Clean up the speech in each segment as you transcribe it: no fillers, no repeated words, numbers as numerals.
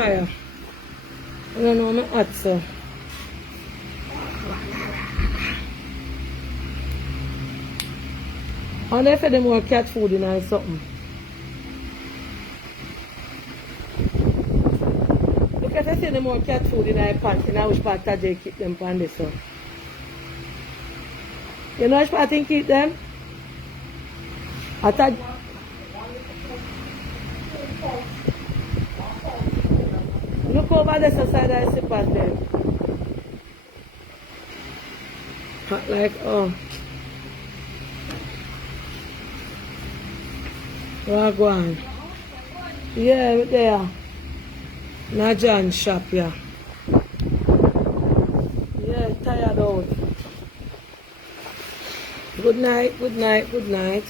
fire. I don't know, I'm hot, so. I wonder if there's more cat food in or something. Because I see more cat food in our pants, and I wish part of they keep them on this. So. You know which part I keep them? I thought. Look over the side I see part there. Like, oh. Where go on? Yeah, there. Na John shop, yeah. Yeah, tired out. Good night, good night, good night.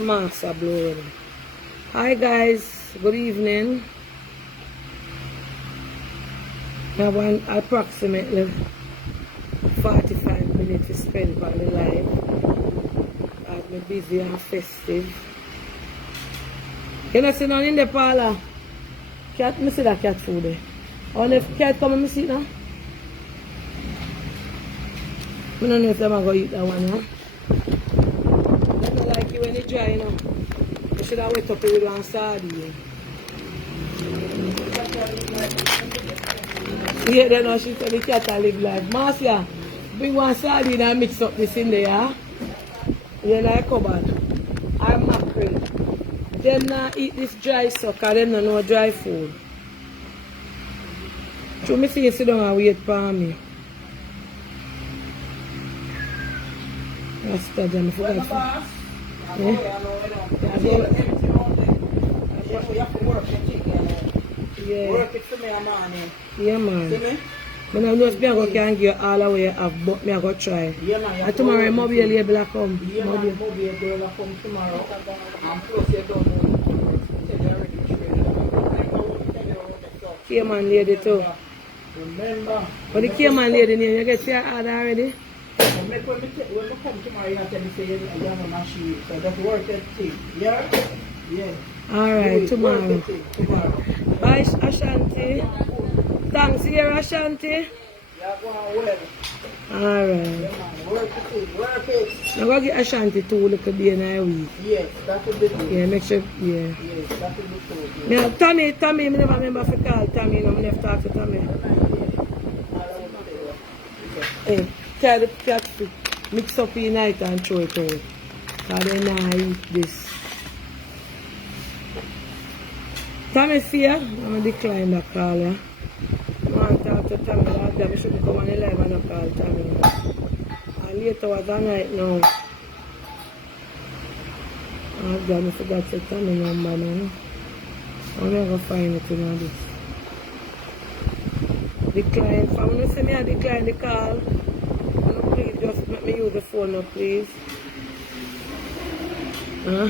Master blowing. Hi guys, good evening. I want approximately 45 minutes to spend on the live. I'm busy and festive. Can I see none in the parlor? Cat, me see that cat food there. And if cat come and me see it now? I don't know if I'm going to eat that one, huh? Like you when it dry, you know. You should have wet up it with one sardine. Yeah, then now she said the cat will live life. Marcia, bring one sardine and mix up this in there, yeah? Then I cupboard. I'm mackerel. Them now eat this dry sucker, them no know dry food. So me see you sit down and wait for me. That's the jam, I forgot. Yeah. You have to work your chicken. Yeah. Work it for me, man. Yeah, man. See me? But I know if I can give you all the way off, but I go try. Yeah, man. And tomorrow, I'm going to be able to come. Yeah, man. I'm going to be able to come tomorrow. And plus, you don't know. Cayman lady too. Remember. But the Cayman lady name, you get your order already? When I come tomorrow, you have to say you have a machine. So that's work that thing. Yeah? Yeah. Alright, tomorrow. Tomorrow. Bye, Ashanti. Thanks here, Ashanti. Yeah, going well. Alright. Yeah, man. Work it. Work it. I'm going to get Ashanti 2 little day in a week. Yes, that will be good. Yeah, make sure, yeah. Yes, that will be good. Yeah, Tommy, I never remember to call Tommy, you know, I never talk to Tommy. Hey, tell the cat to mix up in night and throw it out. Because they not eat this. Tommy see ya? I'm going to decline that call, yeah. I want to talk to Tommy that day. I shouldn't come on the live and call Tommy. And later was the night now. Oh God, I forgot to tell me number now. I'm never find it in all this. Decline. If I'm going to say me I decline the call, please just let me use the phone now, please. Huh?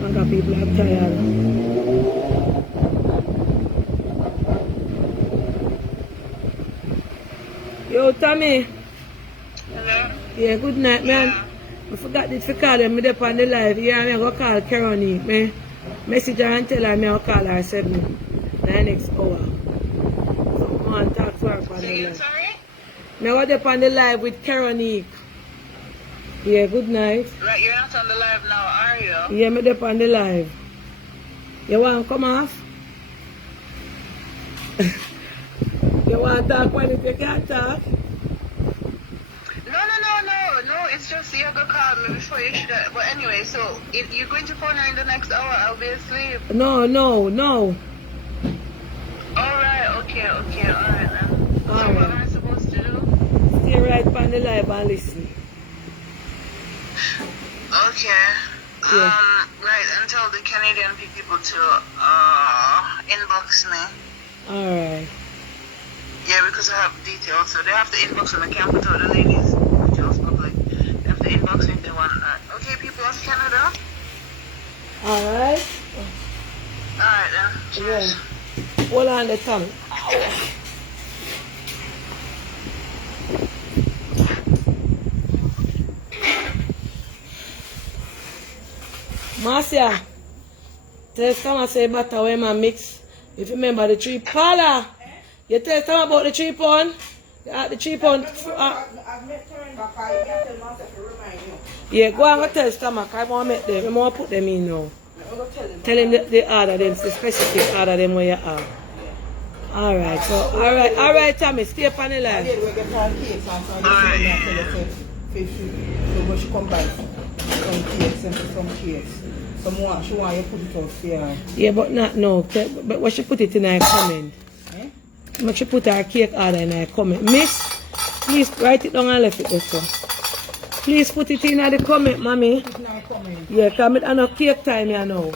I got people are tired. Yo, Tommy. Hello? Yeah, good night, man. I forgot to call them. I'm on the live. Yeah, I'm going to call Keronique. Me message her and tell her I'm going to call her 9 next hour. So I want to talk to her on the live. Sorry? I'm going to on the live with Keronique. Yeah, good night. Right, you're not on the live now, are you? Yeah, I'm on the live. You want to come off? You want to talk when you can't talk? No, it's just you're going to call me before you should have. But anyway, so if you're going to phone her in the next hour, I'll be asleep. No. Alright, okay, alright then. So Alright. what am I supposed to do? Stay right on the live and listen. Okay. Yeah. Right, and tell the Canadian people to inbox me. Alright. Yeah, because I have details, so they have to inbox me. I can't put all the ladies' details public. They have to inbox me if they want that. Okay, people of Canada? Alright. Alright then. Cheers. Yeah. Hold on the tongue. Marcia, tell someone say butter when I mix. If you remember the 3 Paula, you tell someone about the 3 pound? The 3 pound. Yeah, go and go tell stomach. I want to make them. I want to put them in now. Tell him the order them, the specific order them where you have. Alright, so alright, Tommy, stay up on the line. So she come back some cakes and some cakes. Someone she want you put it out there. Yeah, but not no. But what she put it in her comment. Eh? Make she put her cake order in her comment. Miss, please write it down and left it there. So. Please put it in the comment, mommy. Put it in her comment. Yeah, come I know cake time you know.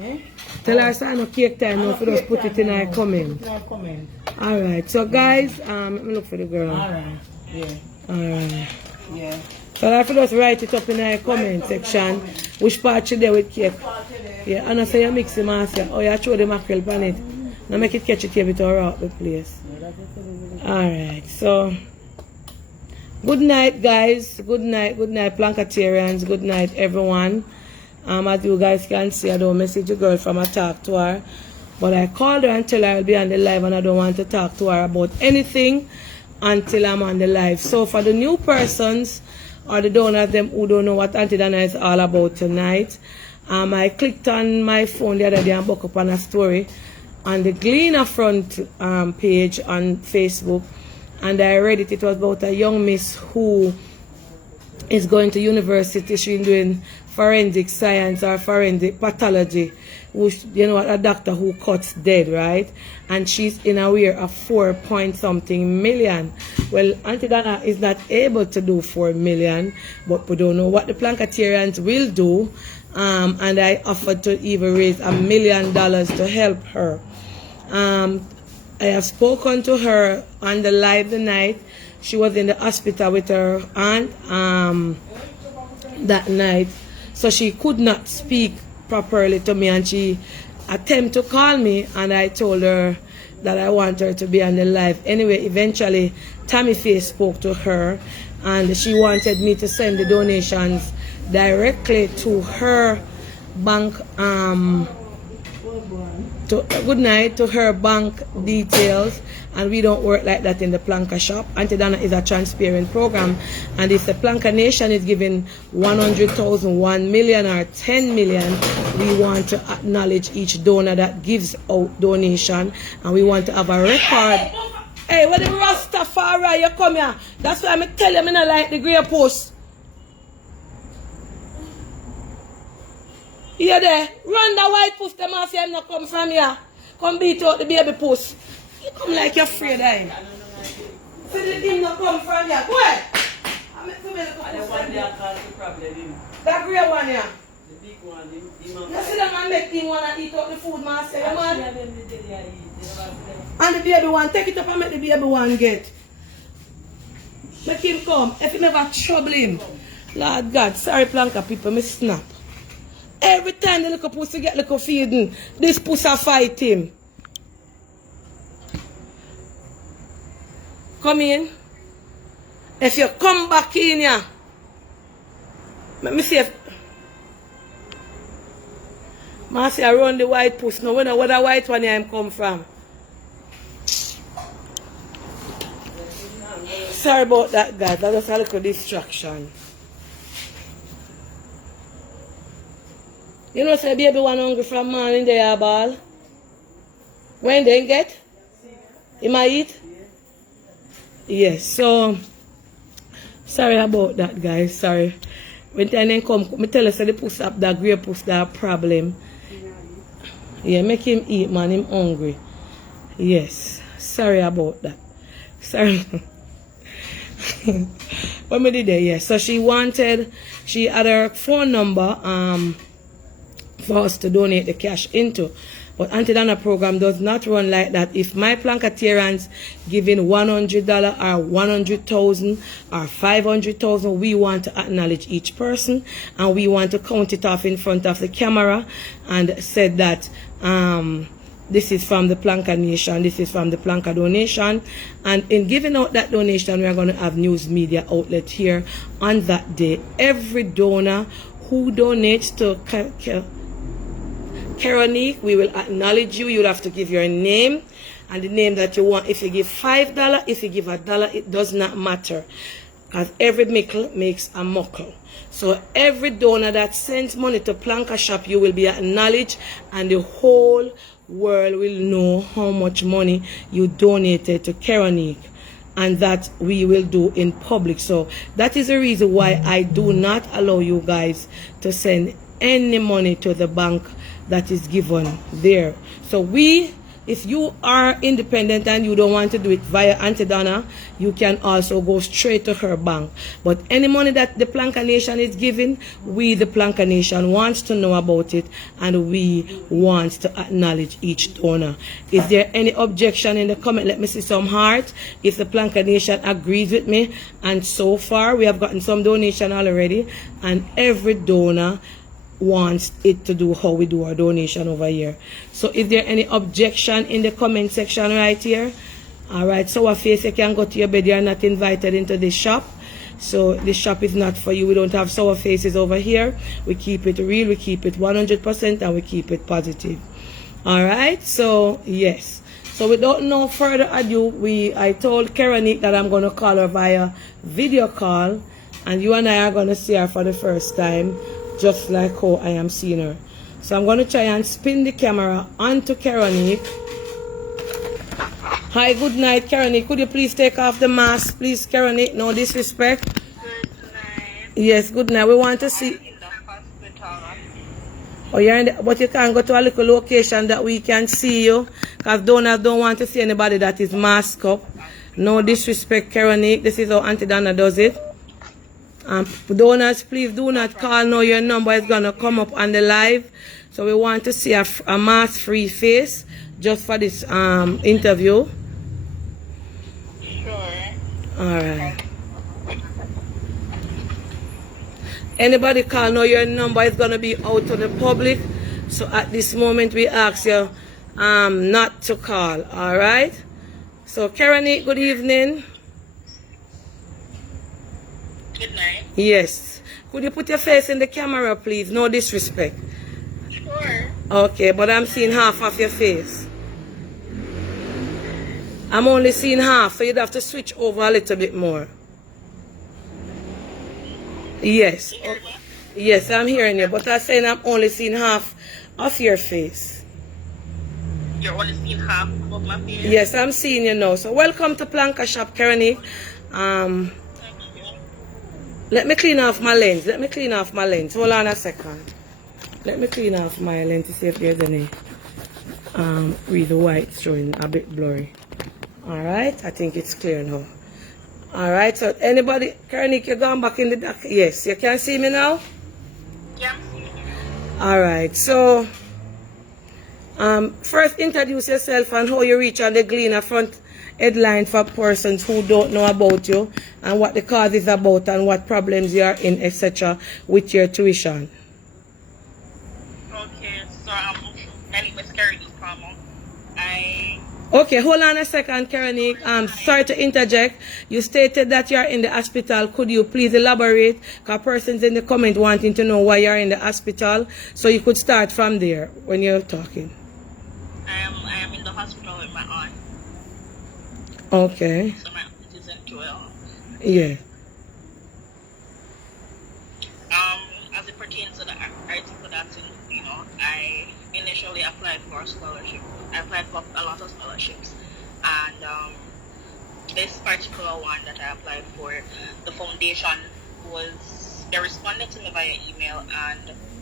Eh? Tell her say I know cake time now for just put it in her comment. Alright, so guys, let me look for the girl. Alright, yeah. Alright. Yeah. So I have to just write it up in the comment section. Which part you there with cake. Yeah, and I say you mix the Marcia. Oh, you throw the mackerel on it. Now make it catch it here with our out the place. Alright, so good night guys. Good night Plankatarians. Good night everyone. As you guys can see, I don't message the girl from I talk to her. But I called her and tell her I'll be on the live and I don't want to talk to her about anything until I'm on the live. So for the new persons or the donors them who don't know what Auntie Dana is all about tonight, I clicked on my phone the other day and booked up on a story on the Gleaner front page on Facebook, and I read it. It was about a young miss who is going to university. She's doing forensic science or forensic pathology, which, you know, a doctor who cuts dead, right? And she's in arrear of 4-point-something million. Well, Auntie Dana is not able to do 4 million, but we don't know what the Plankatarians will do. And I offered to even raise $1 million to help her. I have spoken to her on the live tonight. She was in the hospital with her aunt that night, so she could not speak properly to me, and she attempted to call me, and I told her that I want her to be on the live. Anyway, eventually Tammy Faye spoke to her, and she wanted me to send the donations directly to her bank to her bank details, and we don't work like that in the Planka shop. Auntie Dana is a transparent program, and if the Plankanation is giving 100,000, 1 million or 10 million, we want to acknowledge each donor that gives out donation, and we want to have a record. Hey, what the Rastafari, you come here. That's why I'm telling you, I don't like the grey post. You there? Run the white puss, the man say I'm not come from here. Come beat out the baby puss. You come like you're afraid of him. See the him not come from here. Go ahead. I make so many and the one there cause the problem. that grey one here. The big one, him You see that man make him want to eat out the food, man. Say, you man. and them the day eat. And the baby one, take it up and make the baby one get. Make him come. If you never trouble him. Lord God, sorry Planka people, me snap. Every time the little pussy get little feeding, this pussy fight him. Come in. If you come back in here, let me see if I see around the white pussy. No, we know where the white one here come from. Sorry about that, guys. That was a little distraction. You know, say baby one hungry from morning there, ball. When they get? He might eat? Yes, so sorry about that, guys. Sorry. When they come, me tell us the pussy up that grey pussy that problem. Yeah, make him eat, man. Him hungry. Yes. Sorry about that. Sorry. When we did there, yes. So she had her phone number for us to donate the cash into. But Auntie Donna program does not run like that. If my Plankatarians giving $100 or 100,000 or 500,000, we want to acknowledge each person and we want to count it off in front of the camera and said that this is from the Plankanation, this is from the Planka donation. And in giving out that donation, we are going to have news media outlet here on that day. Every donor who donates to Keronique, we will acknowledge you. You'll have to give your name and the name that you want. If you give $5, if you give $1, it does not matter. Because every mickle makes a muckle. So every donor that sends money to Planka Shop, you will be acknowledged and the whole world will know how much money you donated to Keronique. And that we will do in public. So that is the reason why I do not allow you guys to send any money to the bank that is given there. So if you are independent and you don't want to do it via Auntie Donna, you can also go straight to her bank. But any money that the Plankanation is giving, we the Plankanation wants to know about it and we want to acknowledge each donor. Is there any objection in the comment? Let me see some heart if the Plankanation agrees with me. And so far we have gotten some donation already and every donor wants it to do how we do our donation over here. So is there any objection in the comment section right here? Alright, so our face, you can go to your bed. You are not invited into this shop. So this shop is not for you. We don't have sour faces over here. We keep it real, we keep it 100% and we keep it positive. Alright, so yes. So without no further ado, I told Keronique that I'm going to call her via video call and you and I are going to see her for the first time, just like how I am seeing her. So I'm going to try and spin the camera onto Keronique. Hi, good night, Keronique. Could you please take off the mask, please, Keronique? No disrespect. Good night. Yes, good night. We want to see. In the hospital. Oh, you're in the, but you can go to a little location that we can see you. Because donors don't want to see anybody that is masked up. No disrespect, Keronique. This is how Auntie Donna does it. Donors, please do not call now. Your number is going to come up on the live. So we want to see a mask-free face just for this interview. Sure. Alright. Anybody call now, your number is going to be out to the public. So at this moment we ask you not to call. Alright. So Keronique, good evening. Good night. Yes. Could you put your face in the camera, please? No disrespect. Sure. Okay, but I'm seeing half of your face. I'm only seeing half, so you'd have to switch over a little bit more. Yes. You hear me? Yes, I'm hearing you, but I'm saying I'm only seeing half of your face. You're only seeing half of my face? Yes, I'm seeing you now. So welcome to Planka Shop, Keronique. Thank you. Let me clean off my lens. Let me clean off my lens. Hold on a second. Let me clean off my lens to see if there's any with the white showing a bit blurry. Alright, I think it's clear now. Alright, so anybody, Keronique, you're going back in the dark. Yes, you can see me now? Yeah, I'm seeing you. Alright, so first introduce yourself and how you reach on the Gleaner front headline for persons who don't know about you and what the cause is about and what problems you are in, etc. with your tuition. Okay, so my name is Keronique. Okay, hold on a second, Keronique. Sorry to interject. You stated that you are in the hospital. Could you please elaborate? Because persons in the comment wanting to know why you are in the hospital. So you could start from there when you're talking. I am in the hospital with my aunt. Okay. So my aunt isn't well. Yeah. As it pertains to the article that's in, I initially applied for a scholarship. I applied for a lot of scholarships, and this particular one that I applied for, the foundation they responded to me via email, and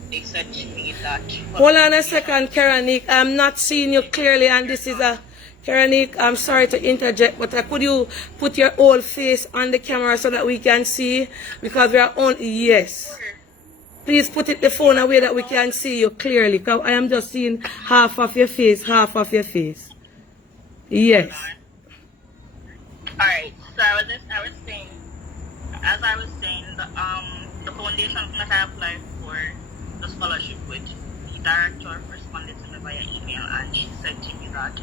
they said to me that. Hold on a second, Keronique. I'm not seeing you clearly, and this is a. Keronique, I'm sorry to interject, but could you put your whole face on the camera so that we can see? Because we are on, yes. Please put the phone away that we can see you clearly. Because I am just seeing half of your face, half of your face. Yes. Alright, so I was saying, as I was saying, the foundation that I applied for the scholarship with, the director responded to me via email, and she said to me that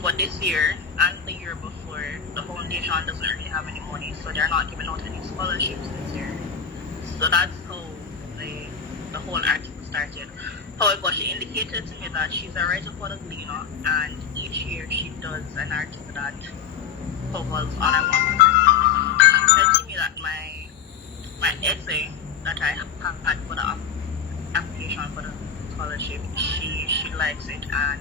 for this year and the year before, the foundation doesn't really have any money, so they're not giving out any scholarships this year. So that's how the whole article started. However, she indicated to me that she's a writer for the Gleaner, and each year she does an article that covers other ones. She said to me that my essay that I had for the application for the scholarship, she likes it, and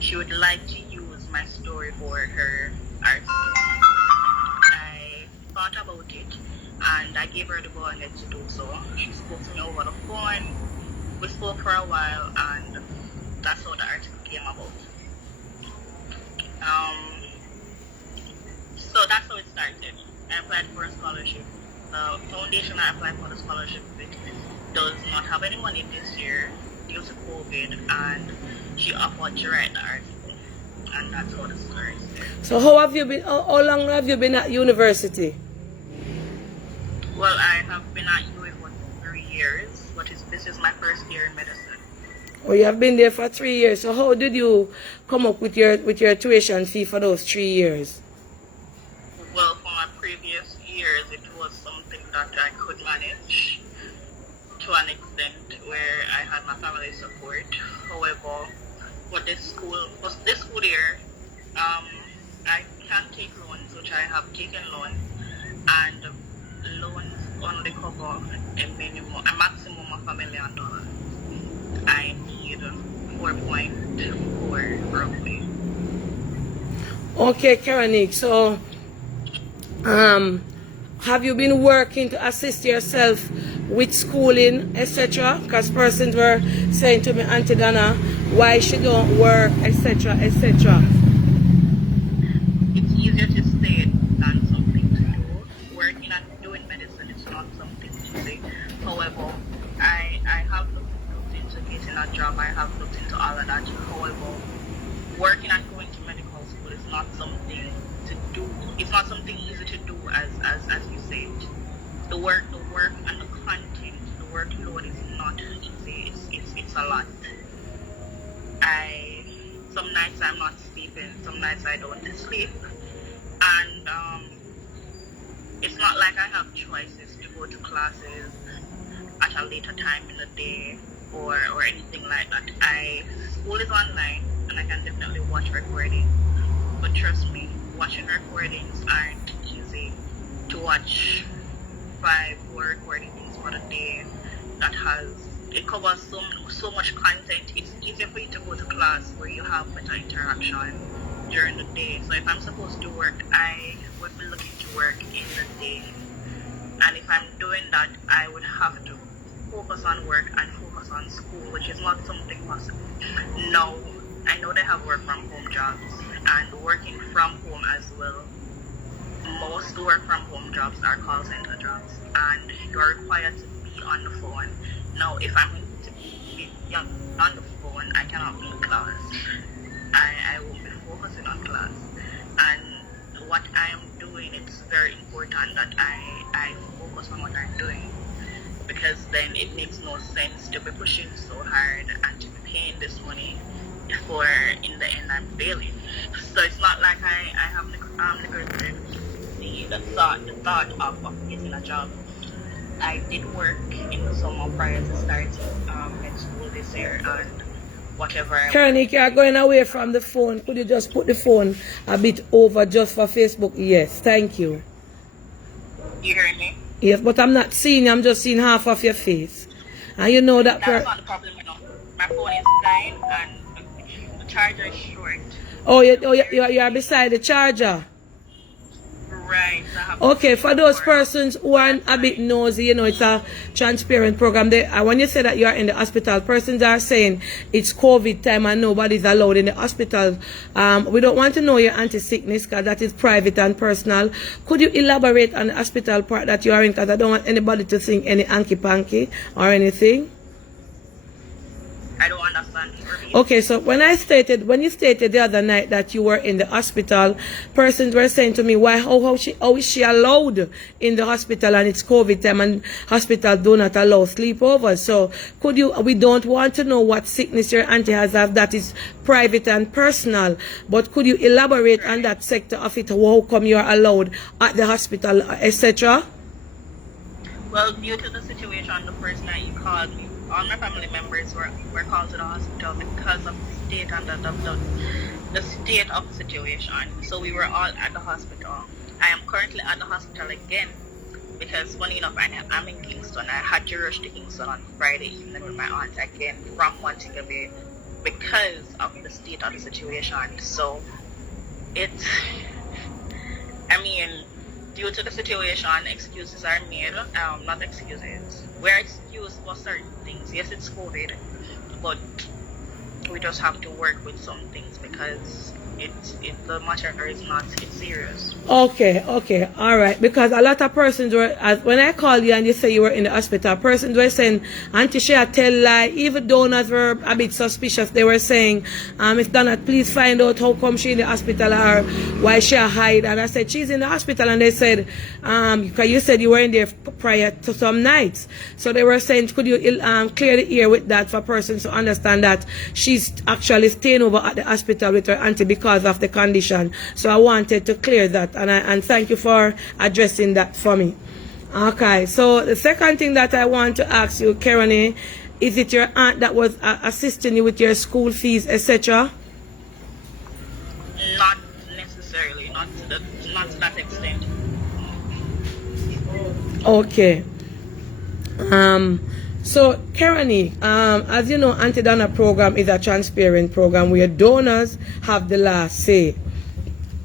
she would like to use my story for her article. I thought about it, and I gave her the go ahead to do so. She spoke to me over the phone. We spoke for a while, and that's how the article came about. So that's how it started. I applied for a scholarship. The foundation I applied for the scholarship with does not have any money this year due to COVID, and she offered to write the article. And that's how the story is. So how have you been, how long have you been at university? Well, I have been at UA for 3 years, but this is my first year in medicine. Oh, you have been there for 3 years. So how did you come up with your tuition fee for those 3 years? Well, for my previous years, it was something that I could manage to an extent where I had my family support. However, for this school year, I can take loans, which I have taken loans, and loans only cover a maximum of $1 million. I need 4.4 roughly. Okay, Keronique, so have you been working to assist yourself with schooling, etc.? Because persons were saying to me, Auntie Donna, why she don't work, etc., etc. It's easier to say than something to do. Working and doing medicine is not something easy. However, I have looked into getting a job. I have looked into all of that. However, working and going to medical school is not something to do. It's not something easy to do, as you said. The work and the content, the workload is not easy. It's a lot. Some nights I'm not sleeping, some nights I don't sleep, and it's not like I have choices to go to classes at a later time in the day or anything like that. School is online, and I can definitely watch recordings, but trust me, watching recordings aren't easy. To watch 5 recordings for the day it covers so much content. It's easier for you to go to class where you have better interaction during the day. So if I'm supposed to work, I would be looking to work in the day. And if I'm doing that, I would have to focus on work and focus on school, which is not something possible. No, I know they have work from home jobs and working from home as well. Most work from home jobs are call center jobs, and you're required to be on the phone. Now, if I'm going to be on the phone, I cannot be in class. I will be focusing on class. And what I am doing, it's very important that I focus on what I'm doing, because then it makes no sense to be pushing so hard and to be paying this money before in the end I'm failing. So it's not like I have neglected the thought of getting a job. I did work in the summer prior to starting med school this year, and whatever. Keronique, you're going away from the phone. Could you just put the phone a bit over just for Facebook? Yes, thank you. You hearing me? Yes, but I'm not seeing you. I'm just seeing half of your face. And you know that... That's not the problem, you know. My phone is dying, and the charger is short. Oh, you are beside the charger? Right. So I have to Okay, pay for those for- persons who are a bit nosy, you know, it's a transparent program. When you say that you are in the hospital, persons are saying it's COVID time and nobody's allowed in the hospital. We don't want to know your anti-sickness because that is private and personal. Could you elaborate on the hospital part that you are in? Because I don't want anybody to think any hanky-panky or anything. I don't understand. Repeat. Okay, so when you stated the other night that you were in the hospital, persons were saying to me, how is she allowed in the hospital and it's COVID time and hospitals do not allow sleepovers? So we don't want to know what sickness your auntie has that is private and personal, but could you elaborate on that sector of it, how come you are allowed at the hospital, etc.? Well, due to the situation, the first night you called me, all my family members were called to the hospital because of the state and the state of the situation. So we were all at the hospital. I am currently at the hospital again because, funny enough, I'm in Kingston. I had to rush to Kingston on Friday evening with my aunt again from Montego Bay because of the state of the situation. So due to the situation, excuses are made. Not excuses. We're excused for certain things. Yes, it's COVID, but we just have to work with some things because the matter is not serious. Okay, all right. Because a lot of persons were, when I called you and you say you were in the hospital, persons were saying, Auntie Shea tell lie. Even donors were a bit suspicious. They were saying, if Donald, please find out how come she in the hospital or why she hide. And I said, she's in the hospital. And they said, because you said you were in there prior to some nights. So they were saying, could you clear the air with that for persons to understand that she's actually staying over at the hospital with her auntie because of the condition. So I wanted to clear that, and thank you for addressing that for me. Okay, so the second thing that I want to ask you, Keronique, is it your aunt that was assisting you with your school fees, etc.? Not necessarily, not to that extent. Okay. So, Keronique, as you know, Anti-Donor program is a transparent program where donors have the last say.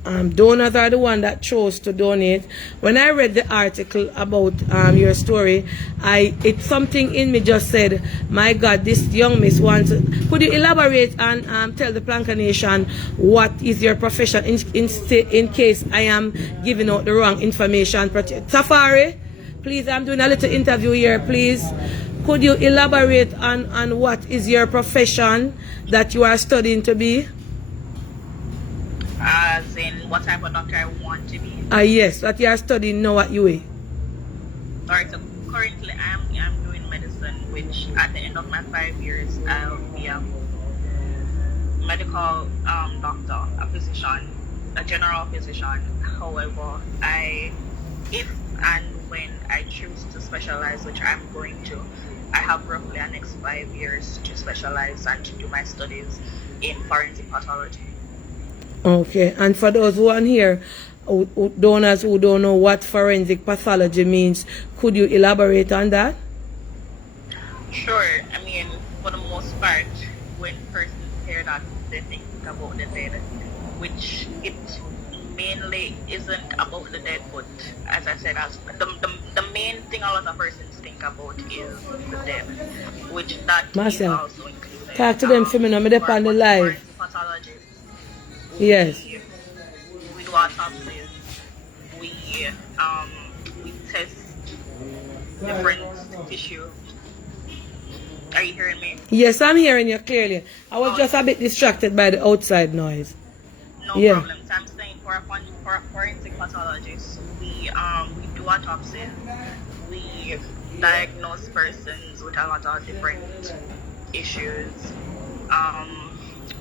Donors are the one that chose to donate. When I read the article about your story, it's something in me just said, my God, this young miss wants. Could you elaborate and tell the Plankanation what is your profession in case I am giving out the wrong information? Safari, please, I'm doing a little interview here, please. Could you elaborate on what is your profession that you are studying to be? As in what type of doctor I want to be. Yes, that you are studying now at UA. Alright, so currently I'm doing medicine, which at the end of my 5 years I'll be a medical doctor, a physician, a general physician. However, if and when I choose to specialize, which I'm going to, I have roughly the next 5 years to specialize and to do my studies in forensic pathology. Okay, and for those who are here, donors who don't know what forensic pathology means, could you elaborate on that? Sure. I mean, for the most part, when persons hear that, they think about the dead, which it mainly isn't about the dead, but as I said, the main thing a lot of persons think about is the dead, which that is Marcia, also included. talk to them for me now, I'm on the live. Pathologists. Yes. We do autopsies. We test different tissue. Are you hearing me? Yes, I'm hearing you clearly. I was just a bit distracted by the outside noise. No Yeah. problem. So I'm saying for a forensic pathologist, we do autopsies. We diagnose persons with a lot of different issues.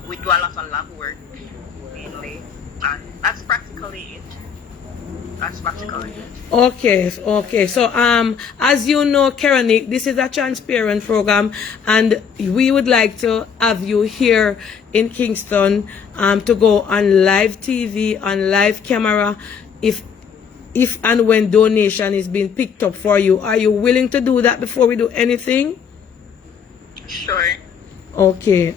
We do a lot of lab work mainly, and that's practically it. Okay. So, as you know, Keronique, this is a transparent program, and we would like to have you here in Kingston, to go on live TV, on live camera, if and when donation is being picked up for you. Are you willing to do that before we do anything? Sure. Okay.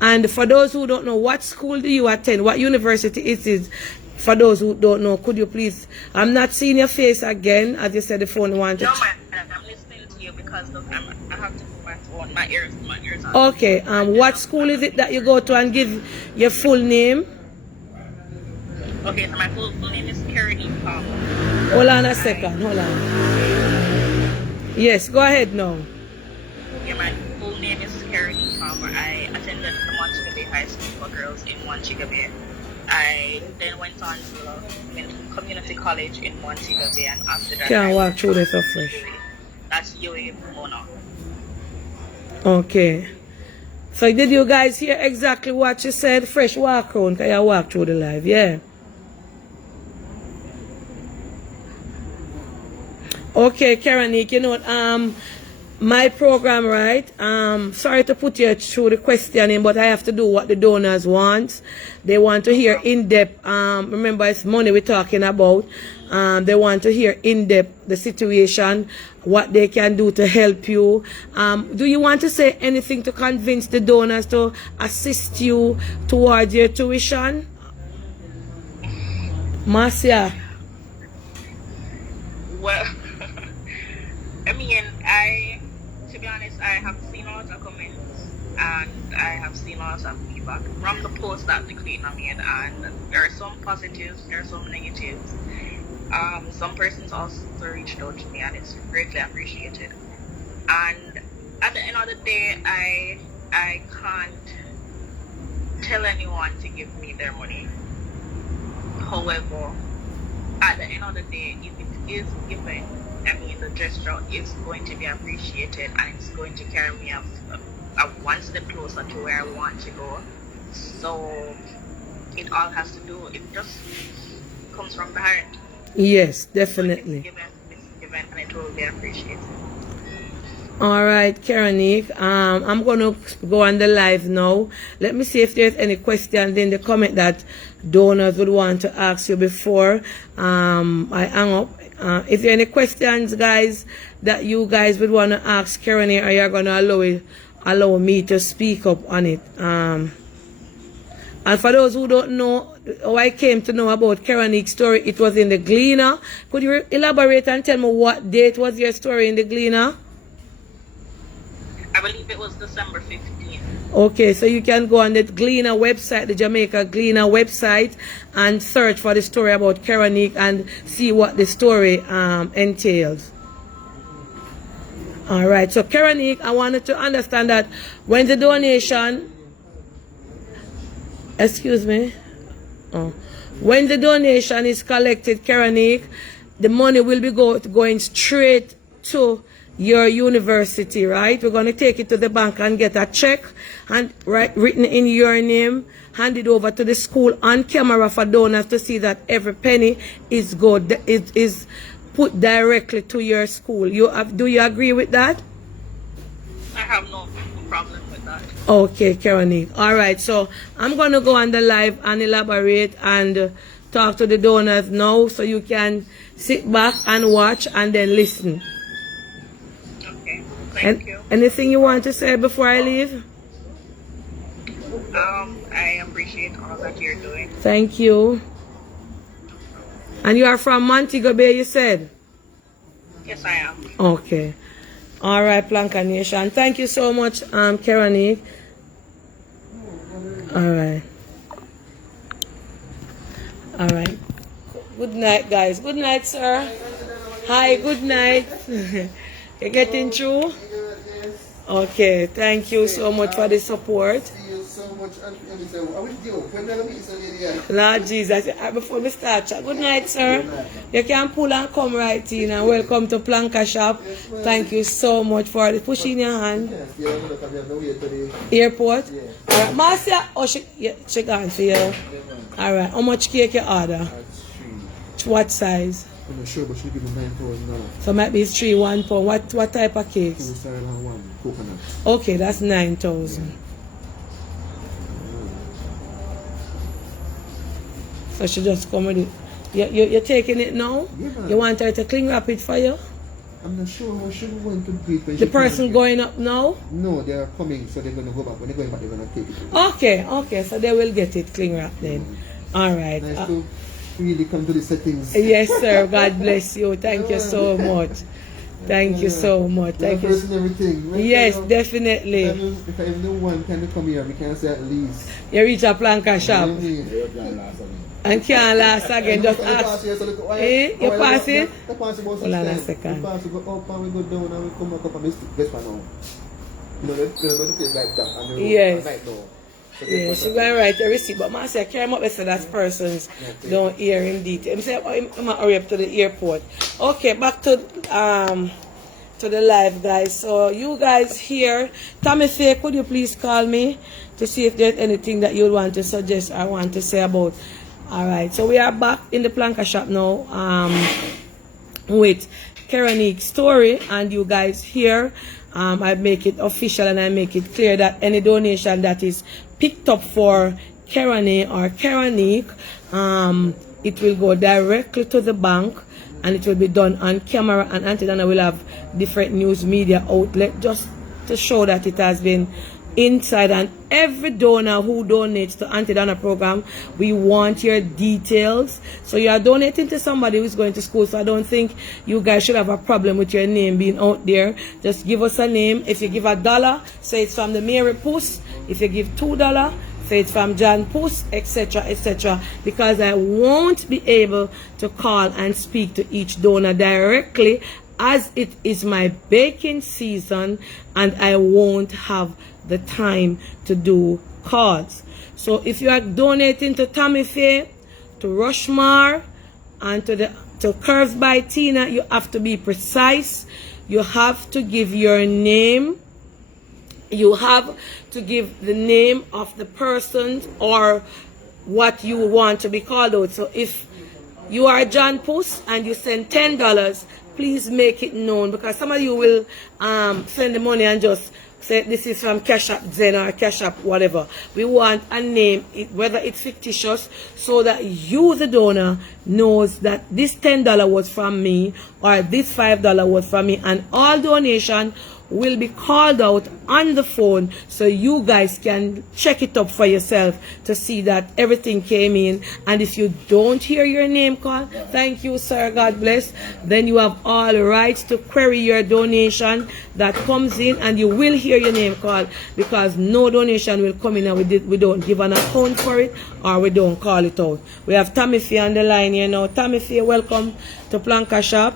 And for those who don't know, what school do you attend? What university it is? For those who don't know, could you please, I'm not seeing your face again, as you said the phone wanted. No, I'm listening to you because I have to put my phone, my ears on. Okay, what school is it that you go to, and give your full name? Okay, so my full name is Keronique Palmer. Hold on a second, hold on. Yes, go ahead now. Yeah, my full name is Keronique Palmer. I attended the Montego Bay High School for Girls in Montego Bay. I then went on to community college in Montego Bay, and after that, Can't I walk through this so fresh. That's UA Mona. Okay. So did you guys hear exactly what she said? Fresh walk around, can you walk through the live? Yeah. Okay, Keronique, you know, my program, right? Sorry to put you through the questioning, but I have to do what the donors want. They want to hear in-depth, remember it's money we're talking about. They want to hear in-depth the situation, what they can do to help you. Do you want to say anything to convince the donors to assist you towards your tuition? Marcia? Well, I mean, to be honest, I have seen a lot of comments and I have seen a lot of feedback from the post that the cleaner made, and there are some positives, there are some negatives. Some persons also reached out to me, and it's greatly appreciated. And at the end of the day, I can't tell anyone to give me their money. However, at the end of the day, if it is given, I mean, the gesture is going to be appreciated, and it's going to carry me up one step closer to where I want to go. So it all has to do, it just comes from the heart. Yes, definitely. It's given, and it will be appreciated. All right, Keronique, I'm going to go on the live now. Let me see if there's any questions in the comment that donors would want to ask you before I hang up. If there are any questions, guys, that you guys would want to ask Keronique, or you're going to allow me to speak up on it. And for those who don't know how I came to know about Keronique's story, it was in the Gleaner. Could you elaborate and tell me what date was your story in the Gleaner? I believe it was December 15th. Okay, so you can go on the Gleaner website, the Jamaica Gleaner website, and search for the story about Keronique and see what the story entails. All right, so Keronique, I wanted to understand that when the donation, when the donation is collected, Keronique, the money will be going straight to your university, right? We're going to take it to the bank and get a check and written in your name, hand it over to the school on camera for donors to see that every penny is good, is put directly to your school. Do you agree with that? I have no problem with that. Okay, Keronique. All right, so I'm going to go on the live and elaborate and talk to the donors now, so you can sit back and watch and then listen. Okay, thank you. Anything you want to say before I leave? I appreciate all that you're doing. Thank you. And you are from Montego Bay, you said? Yes, I am. Okay. All right, Plankanation. Thank you so much, Keronique. All right. All right. Good night, guys. Good night, sir. Hi, good night. You're getting through? Okay, thank you so much for the support. Lord Jesus, before we start, good night, sir. You can pull and come right in, and welcome to Planka Shop. Thank you so much for the pushing your hand. Airport? Alright, Marcia, she gone for you. Alright, how much cake you order? What size? I'm not sure, but she give me $9,000. So maybe it's 1 pound. What type of cakes? Coconut. Okay, that's 9,000. So she just come with it. You're taking it now? Yeah, man. You want her to cling wrap it for you? I'm not sure how she going to do it. The person going up now? No, they are coming, so they're going to go back. When they're going back, they're going to take it. Okay, so they will get it cling wrap then. Alright. Nice too. freely come to the settings. Yes, sir. God bless you. Thank you so much. Thank you so much. Thank you. And everything. Right? Yes, definitely. If I even know one can come here, we can say at least. You reach a planka shop. And can't last again. Just You ask. pass here, so look, You pass it? The pass about Hold on a 6 times. second. The pass will go up and we go down and we come back up and we guess what now? You know, the place like that. And the road Yes. at night now. So Yeah, guess she what going to write a receipt, but I say, carry him up there so that persons don't hear in detail. I say, I'm going to hurry up to the airport. Okay, back to the live, guys. So you guys here, Tommy Faye, could you please call me to see if there's anything that you want to suggest or want to say about? All right, so we are back in the Planka shop now with Keronique story, and you guys here, I make it official and I make it clear that any donation that is picked up for Keronique or Keronique, it will go directly to the bank, and it will be done on camera, and Auntie Donna will have different news media outlet just to show that it has been inside. And every donor who donates to Auntie Donna program, we want your details. So you are donating to somebody who's going to school, so I don't think you guys should have a problem with your name being out there. Just give us a name. If you give $1, say it's from the Mary Puss. If you give $2, say it's from John Puss, etc., etc., because I won't be able to call and speak to each donor directly, as it is my baking season and I won't have the time to do calls. So if you are donating to Tommy Faye, to Rushmore, and to Curves by Tina, you have to be precise. You have to give your name. You have to give the name of the person or what you want to be called out. So if you are John Puss and you send $10, please make it known, because some of you will send the money and just say this is from Cash App Zen or Cash App whatever. We want a name, whether it's fictitious, so that you, the donor, knows that this $10 was from me or this $5 was from me, and all donation will be called out on the phone, so you guys can check it up for yourself to see that everything came in. And if you don't hear your name called, thank you, sir, God bless, then you have all rights to query your donation that comes in, and you will hear your name called, because no donation will come in and we don't give an account for it or we don't call it out. We have Tommy Faye on the line here now. Tommy Faye, welcome to Planka Shop.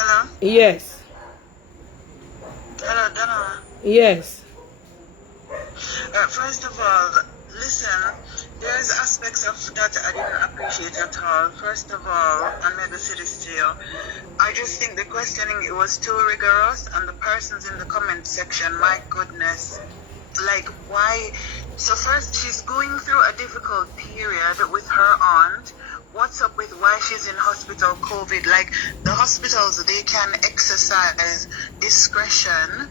Hello? Yes. Hello, Donna. Yes. First of all, listen, there's aspects of that I didn't appreciate at all. First of all, and maybe say this to you, I just think the questioning, it was too rigorous, and the persons in the comment section, my goodness, like why? So first, she's going through a difficult period with her aunt. What's up with why she's in hospital COVID? Like, the hospitals, they can exercise discretion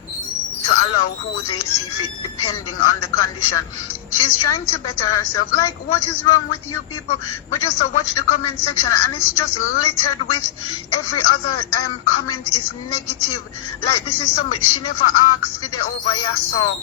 to allow who they see fit depending on the condition. She's trying to better herself. Like, what is wrong with you people? But just watch the comment section, and it's just littered with every other comment is negative. Like, this is somebody, she never asks for the over here, so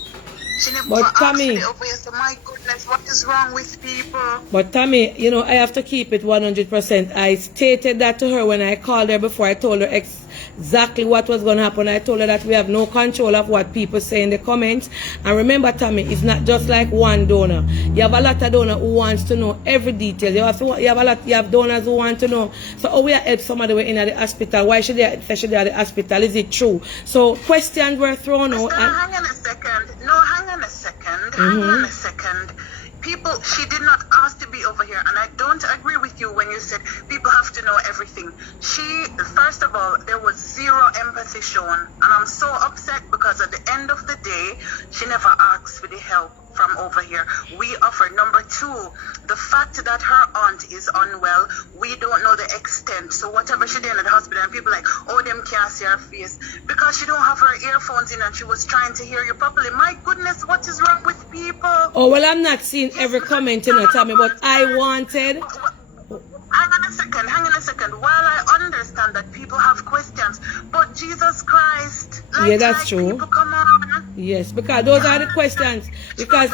she never But asks Tammy, for the over here, so my goodness, what is wrong with people? But Tammy, you know, I have to keep it 100%. I stated that to her when I called her before. I told her exactly what was going to happen. I told her that we have no control of what people say in the comments. And remember, Tammy, it's not just like one donor. You have a lot of donors who wants to know every detail. You have donors who want to know. So, oh, we are help somebody in the hospital. Why should they at the hospital? Is it true? So questions were thrown out. Hang on a second. No, hang on a second. Hang on a second. People, she did not ask to be over here, and I don't agree with you when you said people have to know everything. First of all, there was zero empathy shown, and I'm so upset because at the end of the day, she never asked for the help from over here. We offered. Number two, the fact that her aunt is unwell, we don't know the extent. So whatever she did at the hospital, and people like, oh, them can't see her face because she don't have her earphones in and she was trying to hear you properly. My goodness, what is wrong with people? Oh, well, I'm not seeing every comment, you know, Tammy, but I wanted... Hang on a second. While I understand that people have questions, but Jesus Christ, yeah, that's true. People, come on. Yes, because those are the questions. Because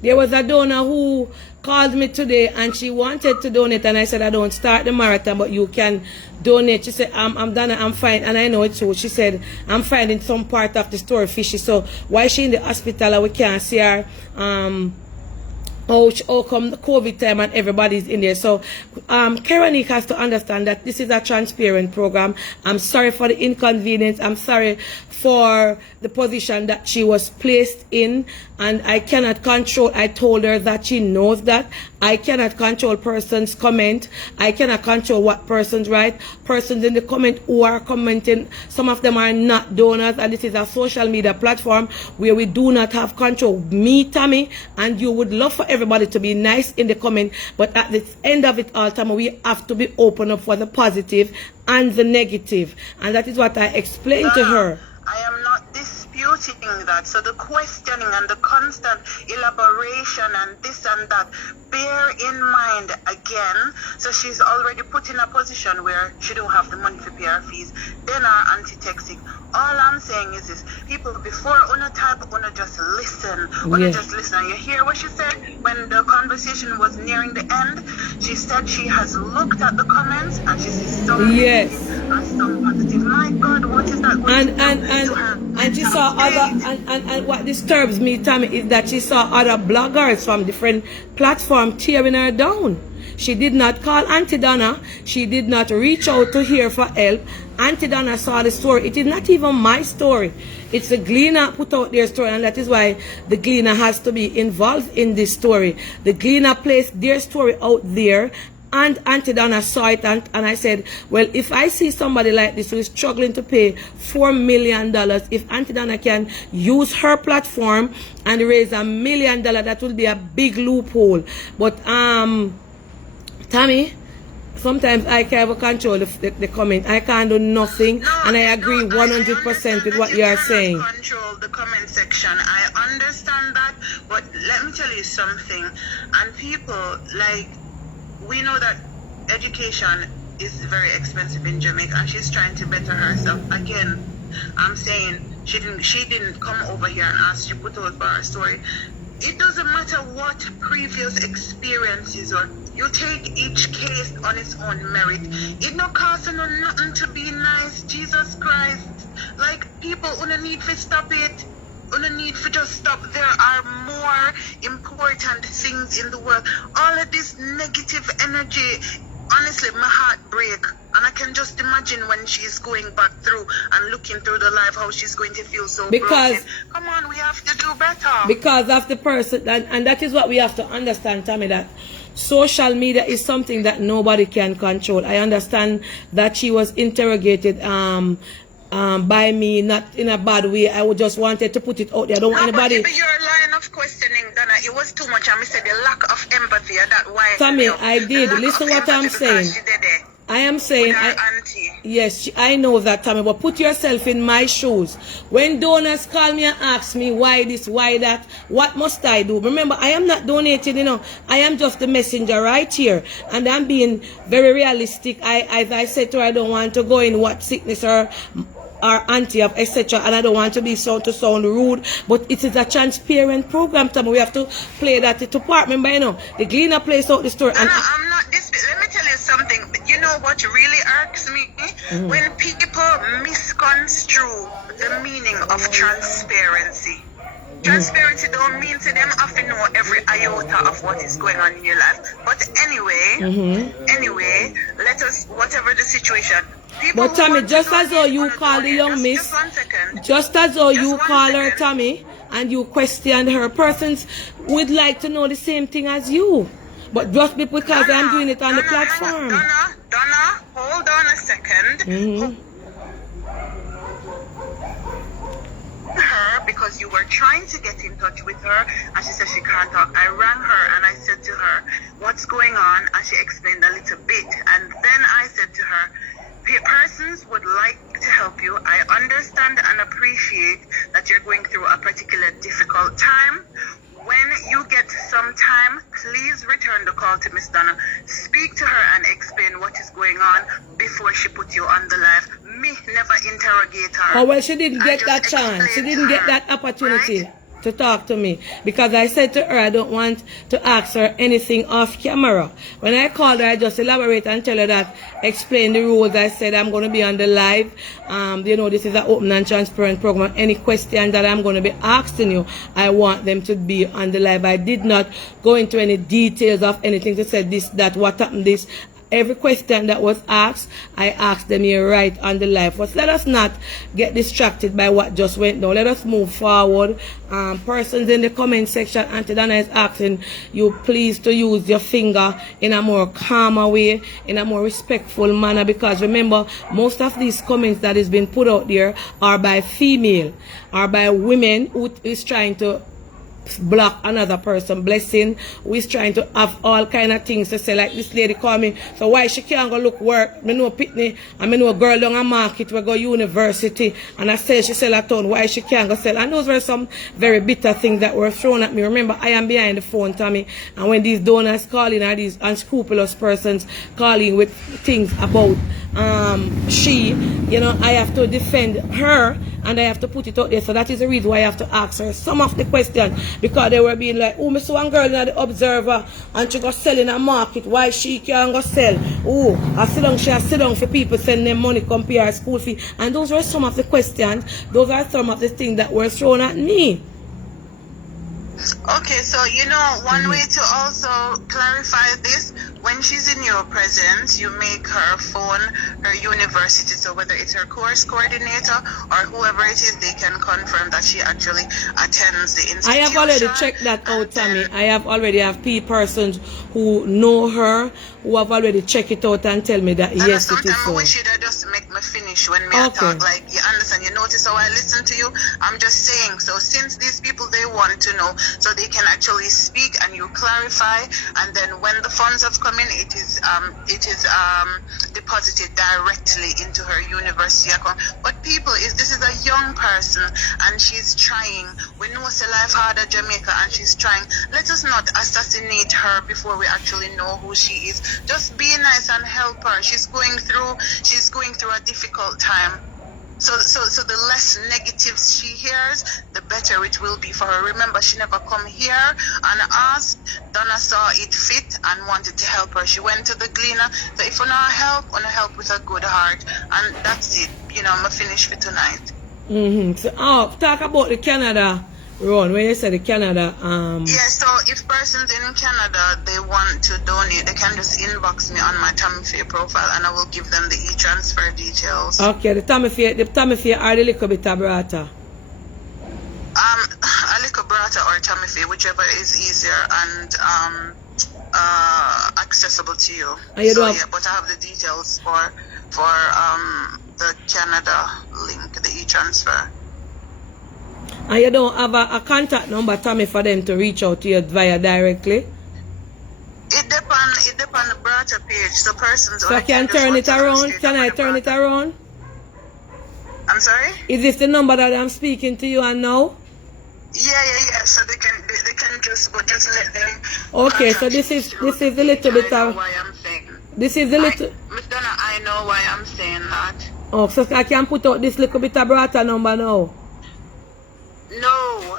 There was a donor who called me today and she wanted to donate, and I said I don't start the marathon, but you can donate. She said I'm done, I'm fine, and I know it's so. She said I'm finding some part of the story fishy. So why she in the hospital and we can't see her? How come the COVID time and everybody's in there? So Keronique has to understand that this is a transparent program. I'm sorry for the inconvenience. I'm sorry for the position that she was placed in, and I cannot control. I told her that she knows that. I cannot control persons' comment. I cannot control what persons write. Persons in the comment who are commenting, some of them are not donors, and this is a social media platform where we do not have control. Me, Tammy, and you would love for everybody to be nice in the comment, but at the end of it all, Tammy, we have to be open up for the positive and the negative, and that is what I explained to her. I am not disputing that. So the questioning and the constant elaboration and this and that, bear in mind again, so she's already put in a position where she don't have the money to pay her fees. Then our anti-texting. All I'm saying is this: people, before una type, una just listen. Una just listen. You hear what she said when the conversation was nearing the end? She said she has looked at the comments and she sees some negative and some positive. My God, what is that going to do to her? And she saw other, and what disturbs me, Tammy, is that she saw other bloggers from different platforms tearing her down. She did not call Auntie Donna. She did not reach out to her for help. Auntie Donna saw the story. It is not even my story. It's the Gleaner put out their story, and that is why the Gleaner has to be involved in this story. The Gleaner placed their story out there, and Auntie Donna saw it, and I said, well, if I see somebody like this who is struggling to pay $4 million, if Auntie Donna can use her platform and raise $1 million, that will be a big loophole. But Tammy, sometimes I can't control the comment. I can't do nothing, and I agree 100% with what you are saying. Control the comment section. I understand that, but let me tell you something. And people, like, we know that education is very expensive in Jamaica, and she's trying to better herself. Again, I'm saying she didn't come over here and ask. She put out for her story. It doesn't matter what previous experiences or you take each case on its own merit. It no cost no nothing to be nice. Jesus Christ. Like, people who need to stop it. Who need to just stop. There are more important things in the world. All of this negative energy, honestly, my heart break. And I can just imagine when she's going back through and looking through the life, how she's going to feel so broken. Come on, we have to do better. Because of the person, and that is what we have to understand, Tammy, that social media is something that nobody can control. I understand that she was interrogated by me, not in a bad way. I would just wanted to put it out there. I don't want anybody. But your line of questioning, Donna, it was too much. I said the lack of empathy. That why. Tammy, I did. Listen what I'm saying. I am saying, yes, I know that, Tammy, but put yourself in my shoes. When donors call me and ask me why this, why that, what must I do? Remember, I am not donating, you know. I am just the messenger right here. And I'm being very realistic. As I said to her, I don't want to go in what sickness or auntie of etc. And I don't want to be sound rude, but it is a transparent program, Tammy. We have to play that to part. Remember, you know, the Gleaner plays out the story. And I'm not this. Let me tell you something. You know what really irks me? When people misconstrue the meaning of transparency. Transparency don't mean to them have to know every iota of what is going on in your life. But anyway, let us, whatever the situation. But Tammy, just as though you call the young miss, just as though you call her Tammy and you question her, persons would like to know the same thing as you. But just because I'm doing it on the platform. Donna, hold on a second. Her, because you were trying to get in touch with her and she said she can't talk. I rang her and I said to her, what's going on? And she explained a little bit. And then I said to her, persons would like to help you. I understand and appreciate that you're going through a particular difficult time. When you get some time, please return the call to Miss Donna. Speak to her and explain what is going on before she put you on the live. Me never interrogate her. Oh, well, she didn't get that chance. She didn't get that opportunity to talk to me because I said to her I don't want to ask her anything off camera. When I called her, I just elaborate and tell her that, explain the rules. I said I'm going to be on the live. You know, this is an open and transparent program. Any question that I'm going to be asking you, I want them to be on the live. I did not go into any details of anything to say this, that, what happened, this. Every question that was asked, I asked them here right on the live. But let us not get distracted by what just went down. Let us move forward. Persons in the comment section, Auntie Donna is asking you please to use your finger in a more calmer way, in a more respectful manner, because remember, most of these comments that is being put out there are by female, are by women who is trying to block another person blessing, who is trying to have all kind of things to say, like this lady call me, so why she can't go look work? Me know Pitney, and me know a girl down a market we go university, and I said she sell a ton, why she can't go sell? And those were some very bitter things that were thrown at me. Remember, I am behind the phone, Tommy, and when these donors calling, or these unscrupulous persons calling with things about she, you know, I have to defend her and I have to put it out there. So that is the reason why I have to ask her some of the questions, because they were being like, oh, me saw one girl in the Observer and she go sell in a market, why she can't go sell? Oh, I sit down for people send them money come pay her school fee. And those were some of the questions, those are some of the things that were thrown at me. Okay, so you know, one way to also clarify this, when she's in your presence, you make her phone her university, so whether it's her course coordinator or whoever it is, they can confirm that she actually attends the institution. I have already checked that out, Tammy. I have already have persons who know her, who have already checked it out and tell me that yes, it is so. Sometimes I wish you'd just make me finish when me I talk, like, you understand, you notice how I listen to you. I'm just saying, so since these people, they want to know, so they can actually speak and you clarify, and then when the funds have come in, it is deposited directly into her university account. But people, this is a young person and she's trying. We know it's a life hard at Jamaica and she's trying. Let us not assassinate her before we actually know who she is. Just be nice and help her. She's going through a difficult time. So the less negatives she hears, the better it will be for her. Remember, she never come here and asked. Donna saw it fit and wanted to help her. She went to the cleaner. So if you not help with a good heart. And that's it. You know, I'm finished for tonight. So, talk about the Canada run. When you said the Canada, Yeah, so if persons in Canada, they want to donate, they can just inbox me on my Tommy Fair profile and I will give them the e-transfer details. Okay, the Tommy Fair are the little bit of brata. A little brata or Tommy Fair, whichever is easier and accessible to you. So, yeah, but I have the details for the Canada link, the e-transfer. And you don't have a contact number, Tommy, for them to reach out to you via directly? It depends the brata page. So persons. So can turn it around? Can I turn it around? I'm sorry? Is this the number that I'm speaking to you on now? Yeah. So they can just let them. Okay, so this is the little bit of. Why I'm saying. This is the little. Miss Donna, I know why I'm saying that. Oh, so I can put out this little bit of brata number now. No.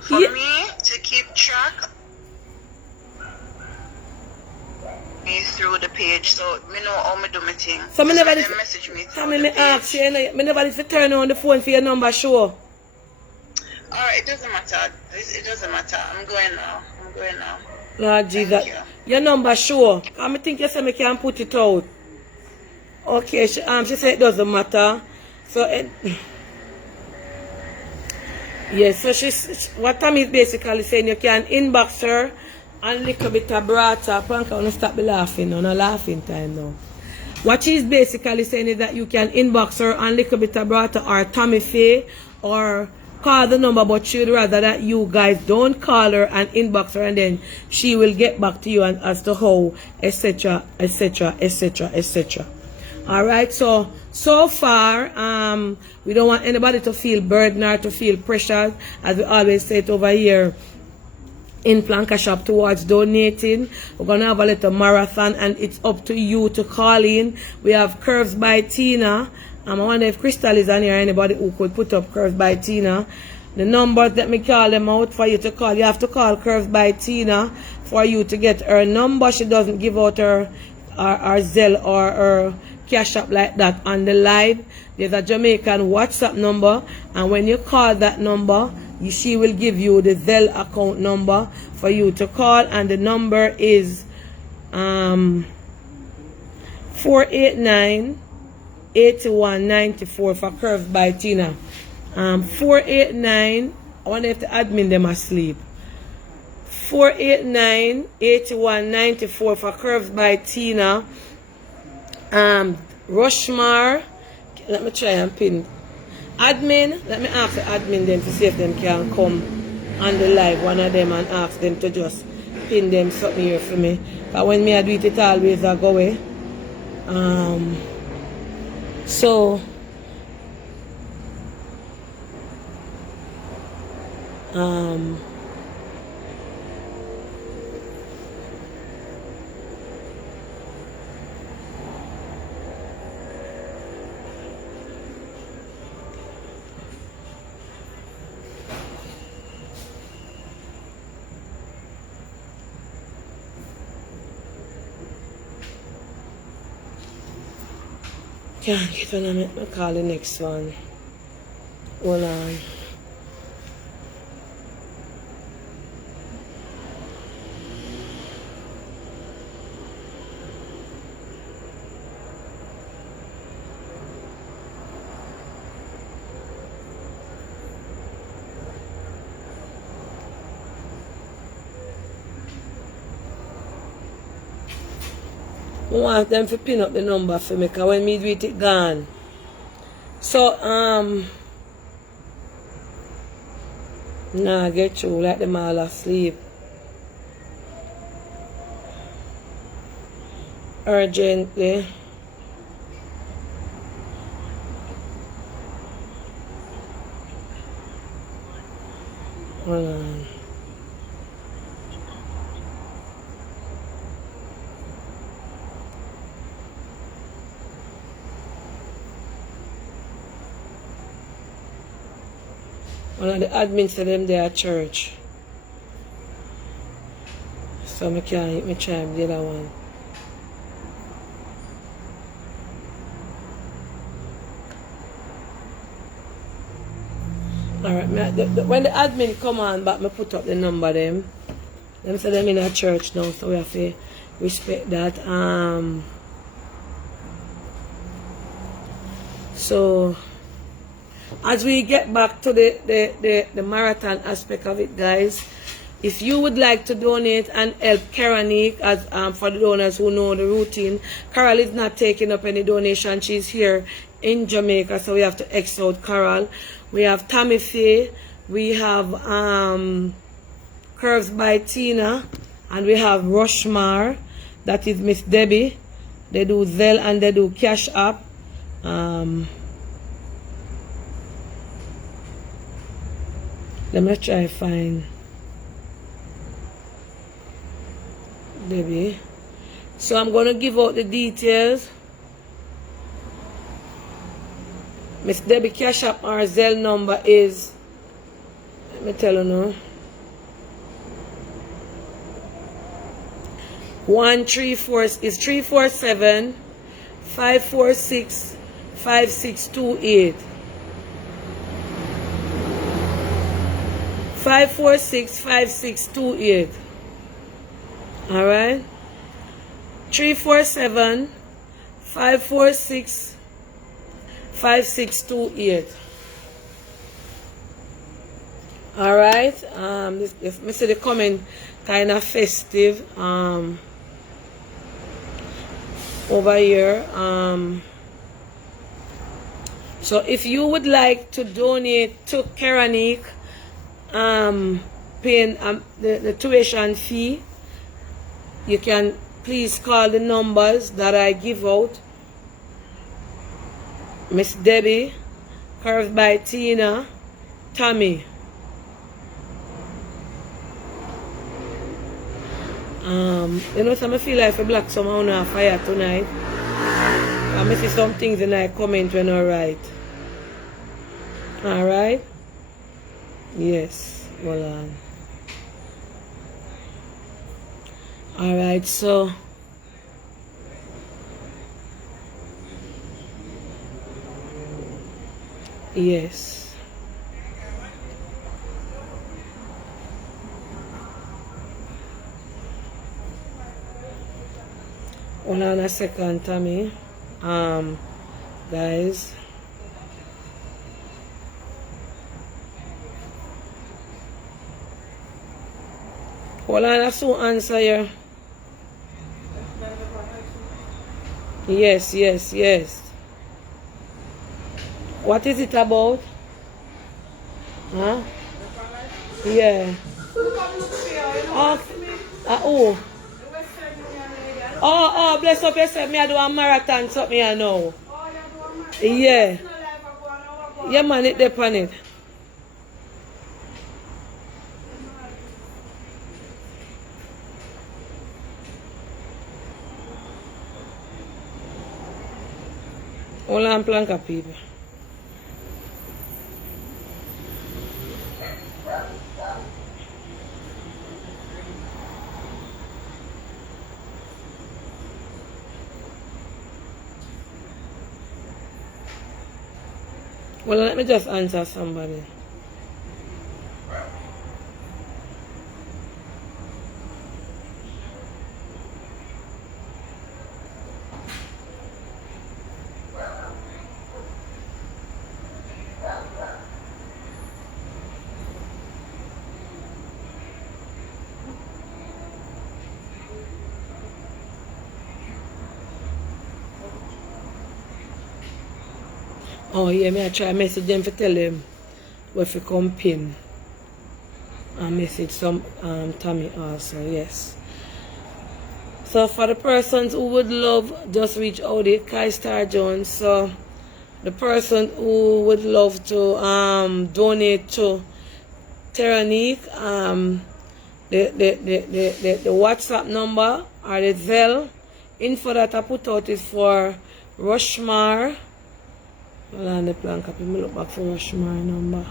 For me to keep track me through the page, so me know how me do my thing. So me never message me. So me ask you, me never need to turn on the phone for your number show. Alright, it doesn't matter. It doesn't matter. I'm going now. Lord Jesus. Your number show. I think you said me can put it out. Okay, she said it doesn't matter. So yes, so what Tammy is basically saying, you can inbox her and little bit of brata. Planka, I want to stop the laughing now, no laughing time now. What she's basically saying is that you can inbox her and little bit of brata or Tommy Faye or call the number, but she would rather that you guys don't call her and inbox her and then she will get back to you and as to how, etc. Alright, so far, we don't want anybody to feel burdened or to feel pressured, as we always say it over here in Planka Shop, towards donating. We're going to have a little marathon and it's up to you to call in. We have Curves by Tina. I wonder if Crystal is on here, anybody who could put up Curves by Tina. The numbers, let me call them out for you to call. You have to call Curves by Tina for you to get her number. She doesn't give out her Zelle or her Cash App like that on the live. There's a Jamaican WhatsApp number, and when you call that number, she will give you the Zelle account number for you to call, and the number is 489-8194 for Curves by Tina. 489, I wonder if the admin them asleep. 489-8194 for Curves by Tina. Rushmar, let me try and pin admin. Let me ask the admin then to see if them can come on the live, one of them, and ask them to just pin them something here for me. But when me I do it always I go away. So can't get on and make me call the next one. Hold on. I want them to pin up the number for me, because when me do it gone. So, nah, get through, like them all asleep. Urgently. Hold on. One of the admins to them they at church. So I can't hit me chime the other one. Alright, when the admin come on back, I put up the number them. Them say them in a church now, so we have to respect that. So as we get back to the marathon aspect of it, guys, if you would like to donate and help Keronique, as for the donors who know the routine, Carol is not taking up any donation. She's here in Jamaica, so we have to X out Carol. We have Tammy Faye, we have Curves by Tina, and we have Rushmar, that is Miss Debbie. They do Zelle and they do Cash App. Let me try to find Debbie. So I'm going to give out the details. Miss Debbie Cash App or Zelle number is, let me tell you now, 347 546 5628. 546 5628. Alright? 347 546 5628. Alright? This me see the comment kind of festive over here. So if you would like to donate to Keronique, paying the tuition fee, you can please call the numbers that I give out. Miss Debbie, Curves by Tina, Tammy. You know, some I feel like I black somehow on fire tonight. I see some things in I comment when I write. Alright? Yes, hold on. Alright, so yes. Hold on a second, Tommy. Guys. Hold on, I still answer here. Yes, yes, yes. What is it about? Huh? Yeah. Oh, oh. Oh, bless up yourself. Me I do a marathon, something I know. Yeah. Yeah, man, it depend it. Hold on, Planka people. Well, let me just answer somebody. Oh yeah, me I try message them to tell them where to come pin. And message some Tommy also, yes. So for the persons who would love, just reach out to Kai Star Jones. So the person who would love to donate to Keronique, the WhatsApp number or the Zelle info that I put out is for Rushmar. Hold on the plan copy. Me look back for Rushmar number.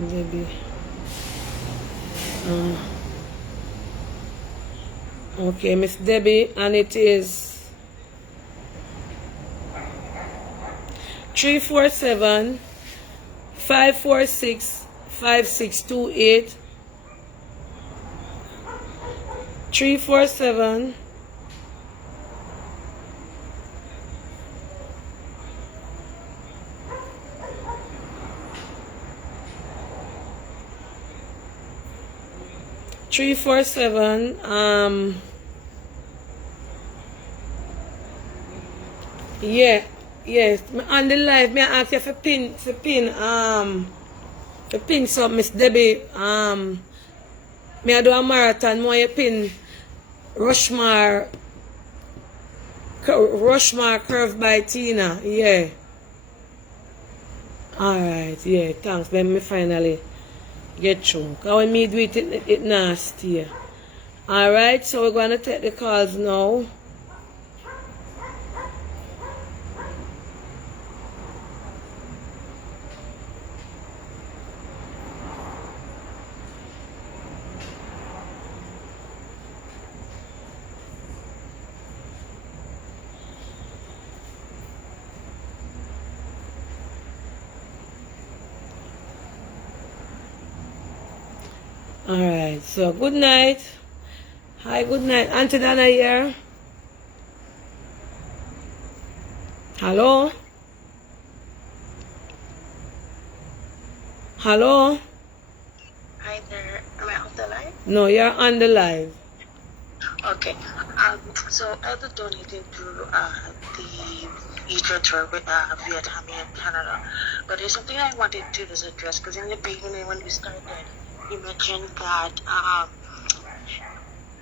Maybe. Okay, Miss Debbie, and it is 347-546-5628. 347 347 yeah, yes, on the live me I ask you for pin so Miss Debbie me I do a marathon more you pin Rushmar curved by Tina, yeah. Alright, yeah, thanks. Let me finally get through. Because when me do it, it nasty. Alright, so we're going to take the calls now. Alright, so good night. Hi, good night. Auntie Dana here. Hello? Hello? Hi there. Am I off the line? No, you're on the live. Okay. So I was donating to the Eastern Tour with Vietnam and Canada. But there's something I wanted to just address because in the beginning when we started, you mentioned that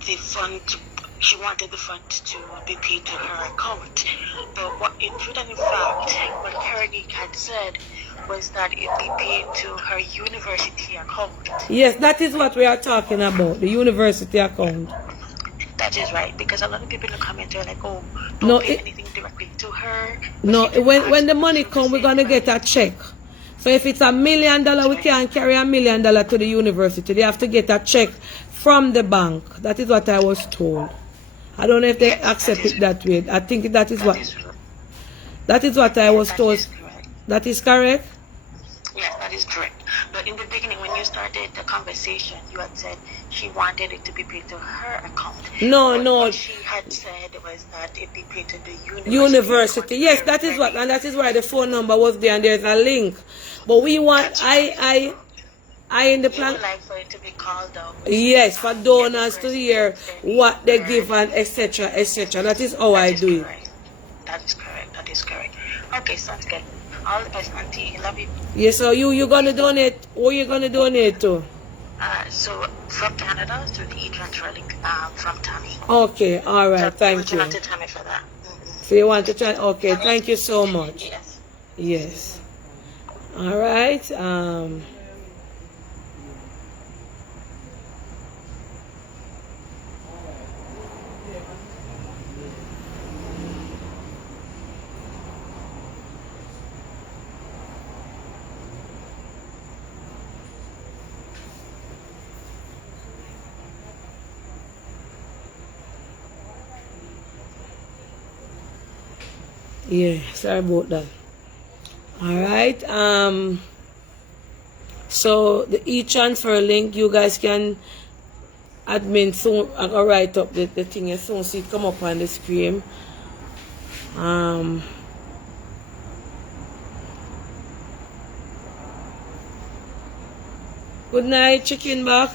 the fund, she wanted the fund to be paid to her account. But what in truth and in fact, what Keronique had said was that it be paid to her university account. Yes, that is what we are talking about, the university account. That is right, because a lot of people in the comments are like, oh, don't No, pay it, anything directly to her. But no. she did When ask the them money to come, we're receive gonna the get a money. check. So if it's $1 million, we Right. can't carry $1 million to the university. They have to get a check from the bank. That is what I was told. I don't know if they Yes, that accept is it that way. I think that is that what is I yes, was that told. is correct. That is correct. Yes, that is correct. But in the beginning, when you started the conversation, you had said she wanted it to be paid to her account. No, But no. what she had said was that it be paid to the University. university account Yes, if that they're is what, ready. and that is why the phone number was there, and there's a link. But we want, That's right. I in the You plan. would like for it to be called out Yes, for and every donors to person hear gets their name what they heard. give and etc. etc. That is how That I is do it. correct. That is correct. That is correct. Okay, sounds good. All the best, Auntie. Love you. Yes, so you gonna donate? Who you gonna donate to? So from Canada to the e-transfer link from Tammy. Okay, all So right. I'm Thank reaching you. out to Tammy for that. So you want to try? Okay, thank you so much. Yes. Yes. All right. Yeah, sorry about that. All right. So the e-transfer link, you guys can admin soon. I go write up the thing as soon as it come up on the screen. Good night, chicken back.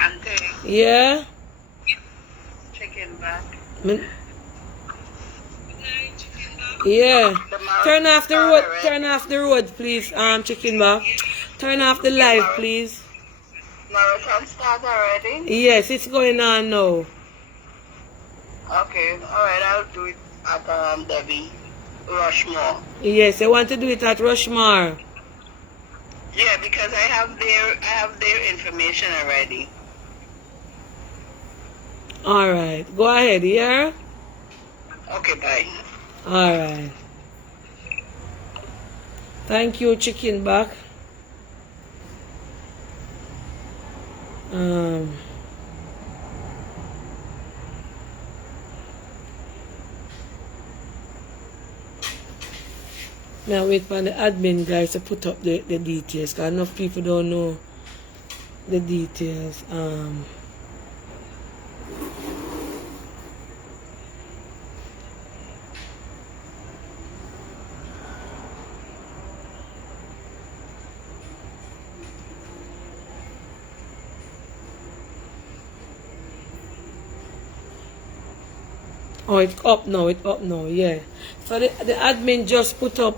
Auntie, Yeah. chicken back. Min- Yeah. Tomorrow Turn off the start road. already. Turn off the road, please. Chicken back. Turn off the live, please. Marathon start already? Yes, it's going on now. Okay, alright, I'll do it at Debbie Rushmore. Yes, I want to do it at Rushmore. Yeah, because I have their information already. All right. Go ahead, yeah? Okay, bye. All right. Thank you, chicken back. Now wait for the admin guys to put up the details, because enough people don't know the details. Oh, it's up now. It's up now. Yeah. So the admin just put up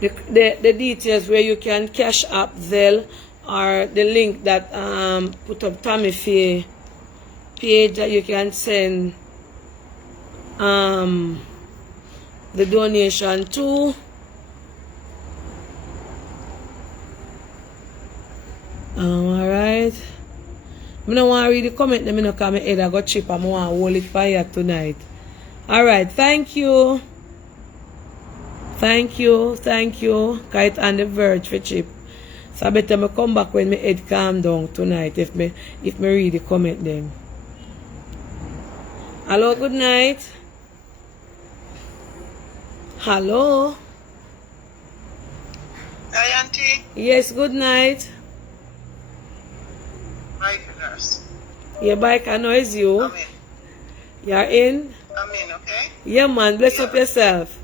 the details where you can cash up Zelle, or the link that put up Tammy Faye page that you can send the donation to. All right. I don't want to read the comment. Let me know because my head I got chip and I want to hold it for you tonight. Alright, thank you. Thank you. Thank you. Kite on the verge for chip. So I better me come back when my head calm down tonight if me read the comment then. Hello, good night. Hello. Hi, Auntie. Yes, good night. Hi, nurse. Your bike, I know it's you. I'm in. You're in? I'm in, okay? Yeah, man. Bless up yourself.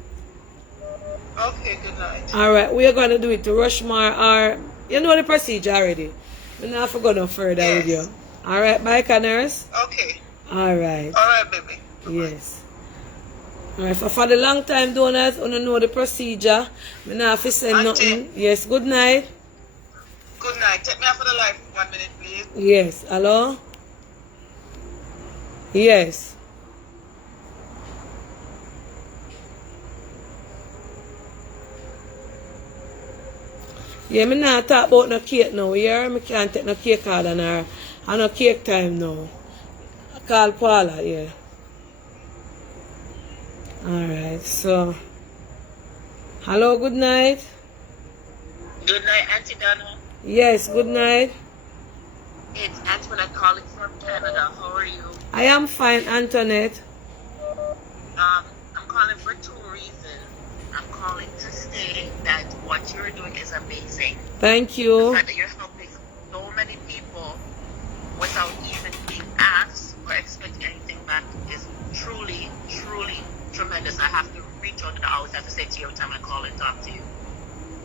Okay, good night. Alright, we're going to do it to Rushmore, or you know the procedure already. We're not going to go no further with you. Alright, bye, nurse. Okay. Alright. Alright, baby. Yes. Alright, so for the long time donors, you know the procedure. We not have to send Auntie. nothing. Yes, good night. Good night. Take me out for the live 1 minute, please. Yes, hello? Yes. Yeah, me not talk about no cake now, you hear? Me can't take no cake order on her. I no cake time now. I call Paula, yeah. Alright, so. Hello, good night. Good night, Auntie Donna. Yes, good night. It's Antoinette calling from Canada. How are you? I am fine, Antoinette. I'm calling for two reasons. I'm calling to say that what you're doing is amazing. Thank The you. fact that you're helping so many people without even being asked or expecting anything back is truly, truly tremendous. I have to reach out, and I always have to say to you every time I call and talk to you.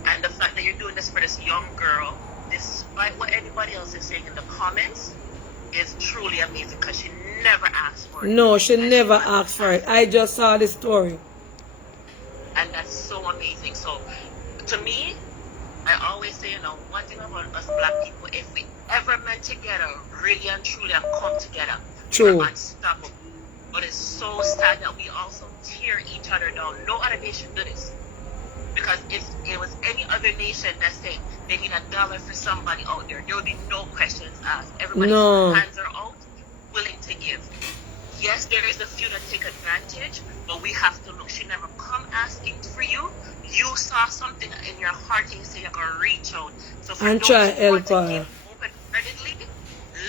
And the fact that you're doing this for this young girl, despite what anybody else is saying in the comments, is truly amazing because she never asked for it. No, she And never asked for it. I just saw the story. And that's so amazing. So, to me, I always say, one thing about us black people, if we ever meant together, really and truly, and come together, True. we're unstoppable. But it's so sad that we also tear each other down. No other nation do this. Because if it was any other nation that said they need $1 for somebody out there would be no questions asked. Everybody's hands are out, willing to give. Yes, there is a few that take advantage, but we have to look. She never come asking for you. You saw something in your heart and you say you're going to reach out. So for And those try who want help to her. give open-heartedly,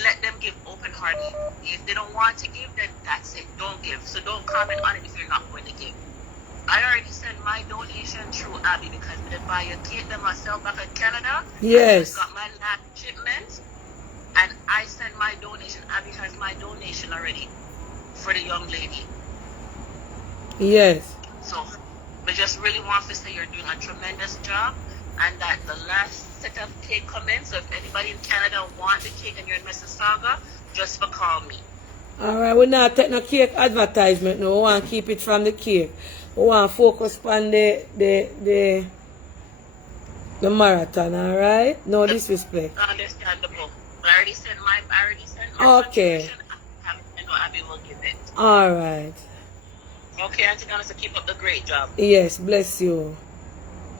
let them give open-heartedly. If they don't want to give, then that's it. Don't give. So don't comment on it if you're not going to give. I already sent my donation through Abby because I did buy a cake them myself back in Canada. Yes. I got my last shipment and I sent my donation. Abby has my donation already for the young lady. Yes. So we just really want to say you're doing a tremendous job and that the last set of cake comments, so if anybody in Canada want the cake and you're in Mississauga, just for call me. Alright, we're not taking no cake advertisement no. We want to keep it from the cake. We want to focus on the marathon, alright? No disrespect. Understandable. I already sent my Okay. contribution. I know Abby will give it. Alright. Okay, Auntie Donna, so keep up the great job. Yes, bless you.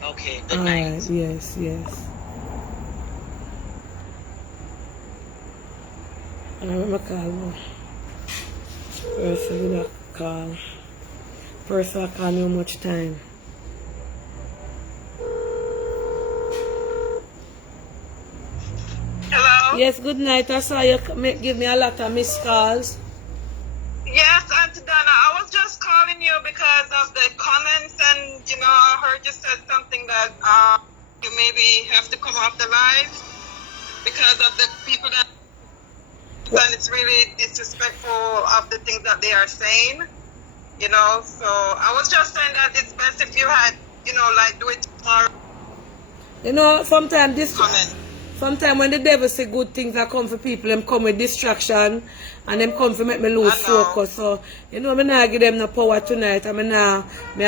Okay, good Alright, night. yes, yes. Alright, I'm going to call me. Person did not call. Person I call me much time. Hello? Yes, good night. I saw you give me a lot of missed calls. Yes, Auntie Donna, I was just calling you because of the comments and, I heard you said something that you maybe have to come off the live because of the people that, and it's really disrespectful of the things that they are saying, so I was just saying that it's best if you had, do it tomorrow. Sometimes when the devil say good things that come for people, them come with distraction and them come to make me lose focus. So, me not give them no power tonight. I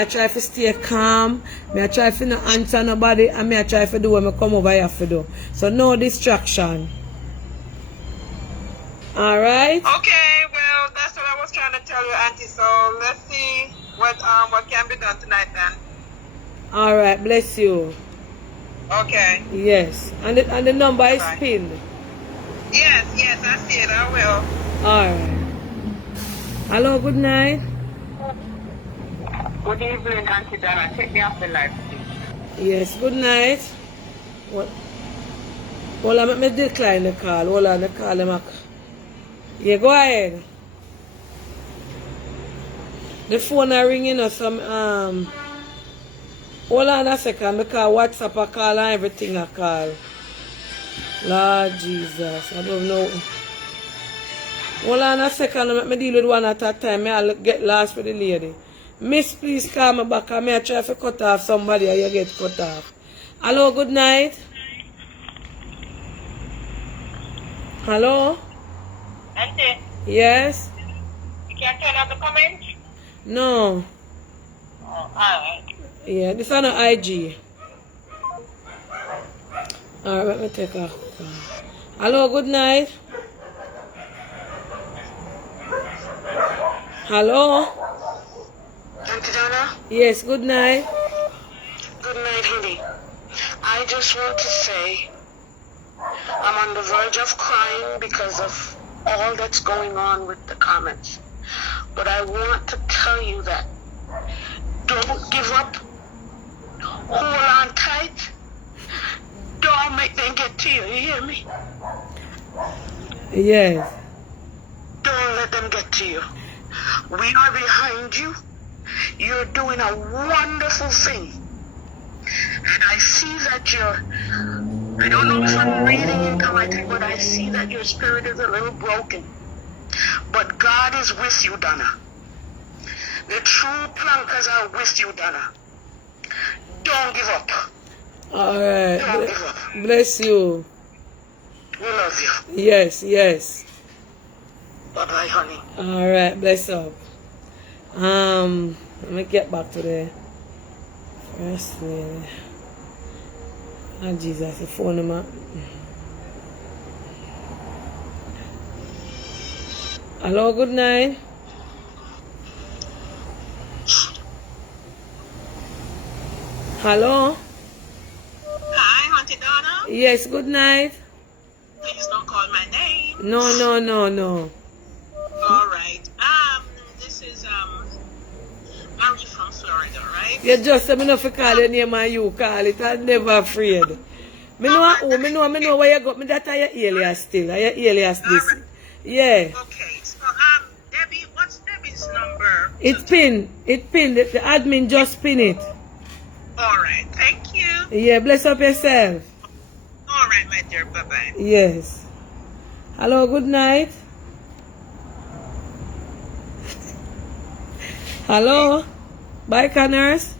try to stay calm, I try to not answer nobody, and I try to do what I come over here to do. So no distraction. Alright? Okay, well, that's what I was trying to tell you, Auntie. So let's see what can be done tonight then. Alright, bless you. Okay. Yes. And the number is Bye. pinned. Yes, I see it. I will. Alright. Hello, good night. Good evening, Auntie Donna. Take me off the live, please. Yes, good night. What? Hold on, let me decline the call. Hold on, the call them up. Yeah, go ahead. The phone are ringing us some hold on a second because WhatsApp a call and everything a call. Lord Jesus, I don't know. Hold on a second, let me deal with one at a time. I'll get lost with the lady. Miss, please call me back and I try to cut off somebody or you get cut off. Hello, good night. Hello? Auntie, Yes? you can't turn off the comments? No. Oh, alright. Yeah, this is on IG. Alright, let me take off. Hello, good night. Hello? Auntie Donna? Yes, good night. Good night, honey. I just want to say I'm on the verge of crying because of all that's going on with the comments. But I want to tell you that don't give up. Hold on tight. Don't make them get to you. You hear me? Yes. Don't let them get to you. We are behind you. You're doing a wonderful thing. And I see that I don't know if I'm reading incorrectly, but I see that your spirit is a little broken. But God is with you, Donna. The true plankers are with you, Donna. Don't give up. All right. Don't give up. Bless you. We love you. Yes, yes. Bye-bye, honey. All right. Bless up. Let me get back to the first lady. Oh, Jesus, the phone number. Hello, good night. Hello? Hi, Auntie Donna. Yes, good night. Please don't call my name. No, no, no, no. All right. This is Mary from Florida, right? You just say me not for call your name and you call it. I'm never afraid. Me know where you got me that are your alias still. Are your alias this? Alright. Yeah. Okay. So Debbie, what's Debbie's number? It pin. The admin just pin it. All right. Thank you. Yeah, bless up yourself. All right, my dear. Bye bye. Yes. Hello, good night. Hello? Bye, Connors.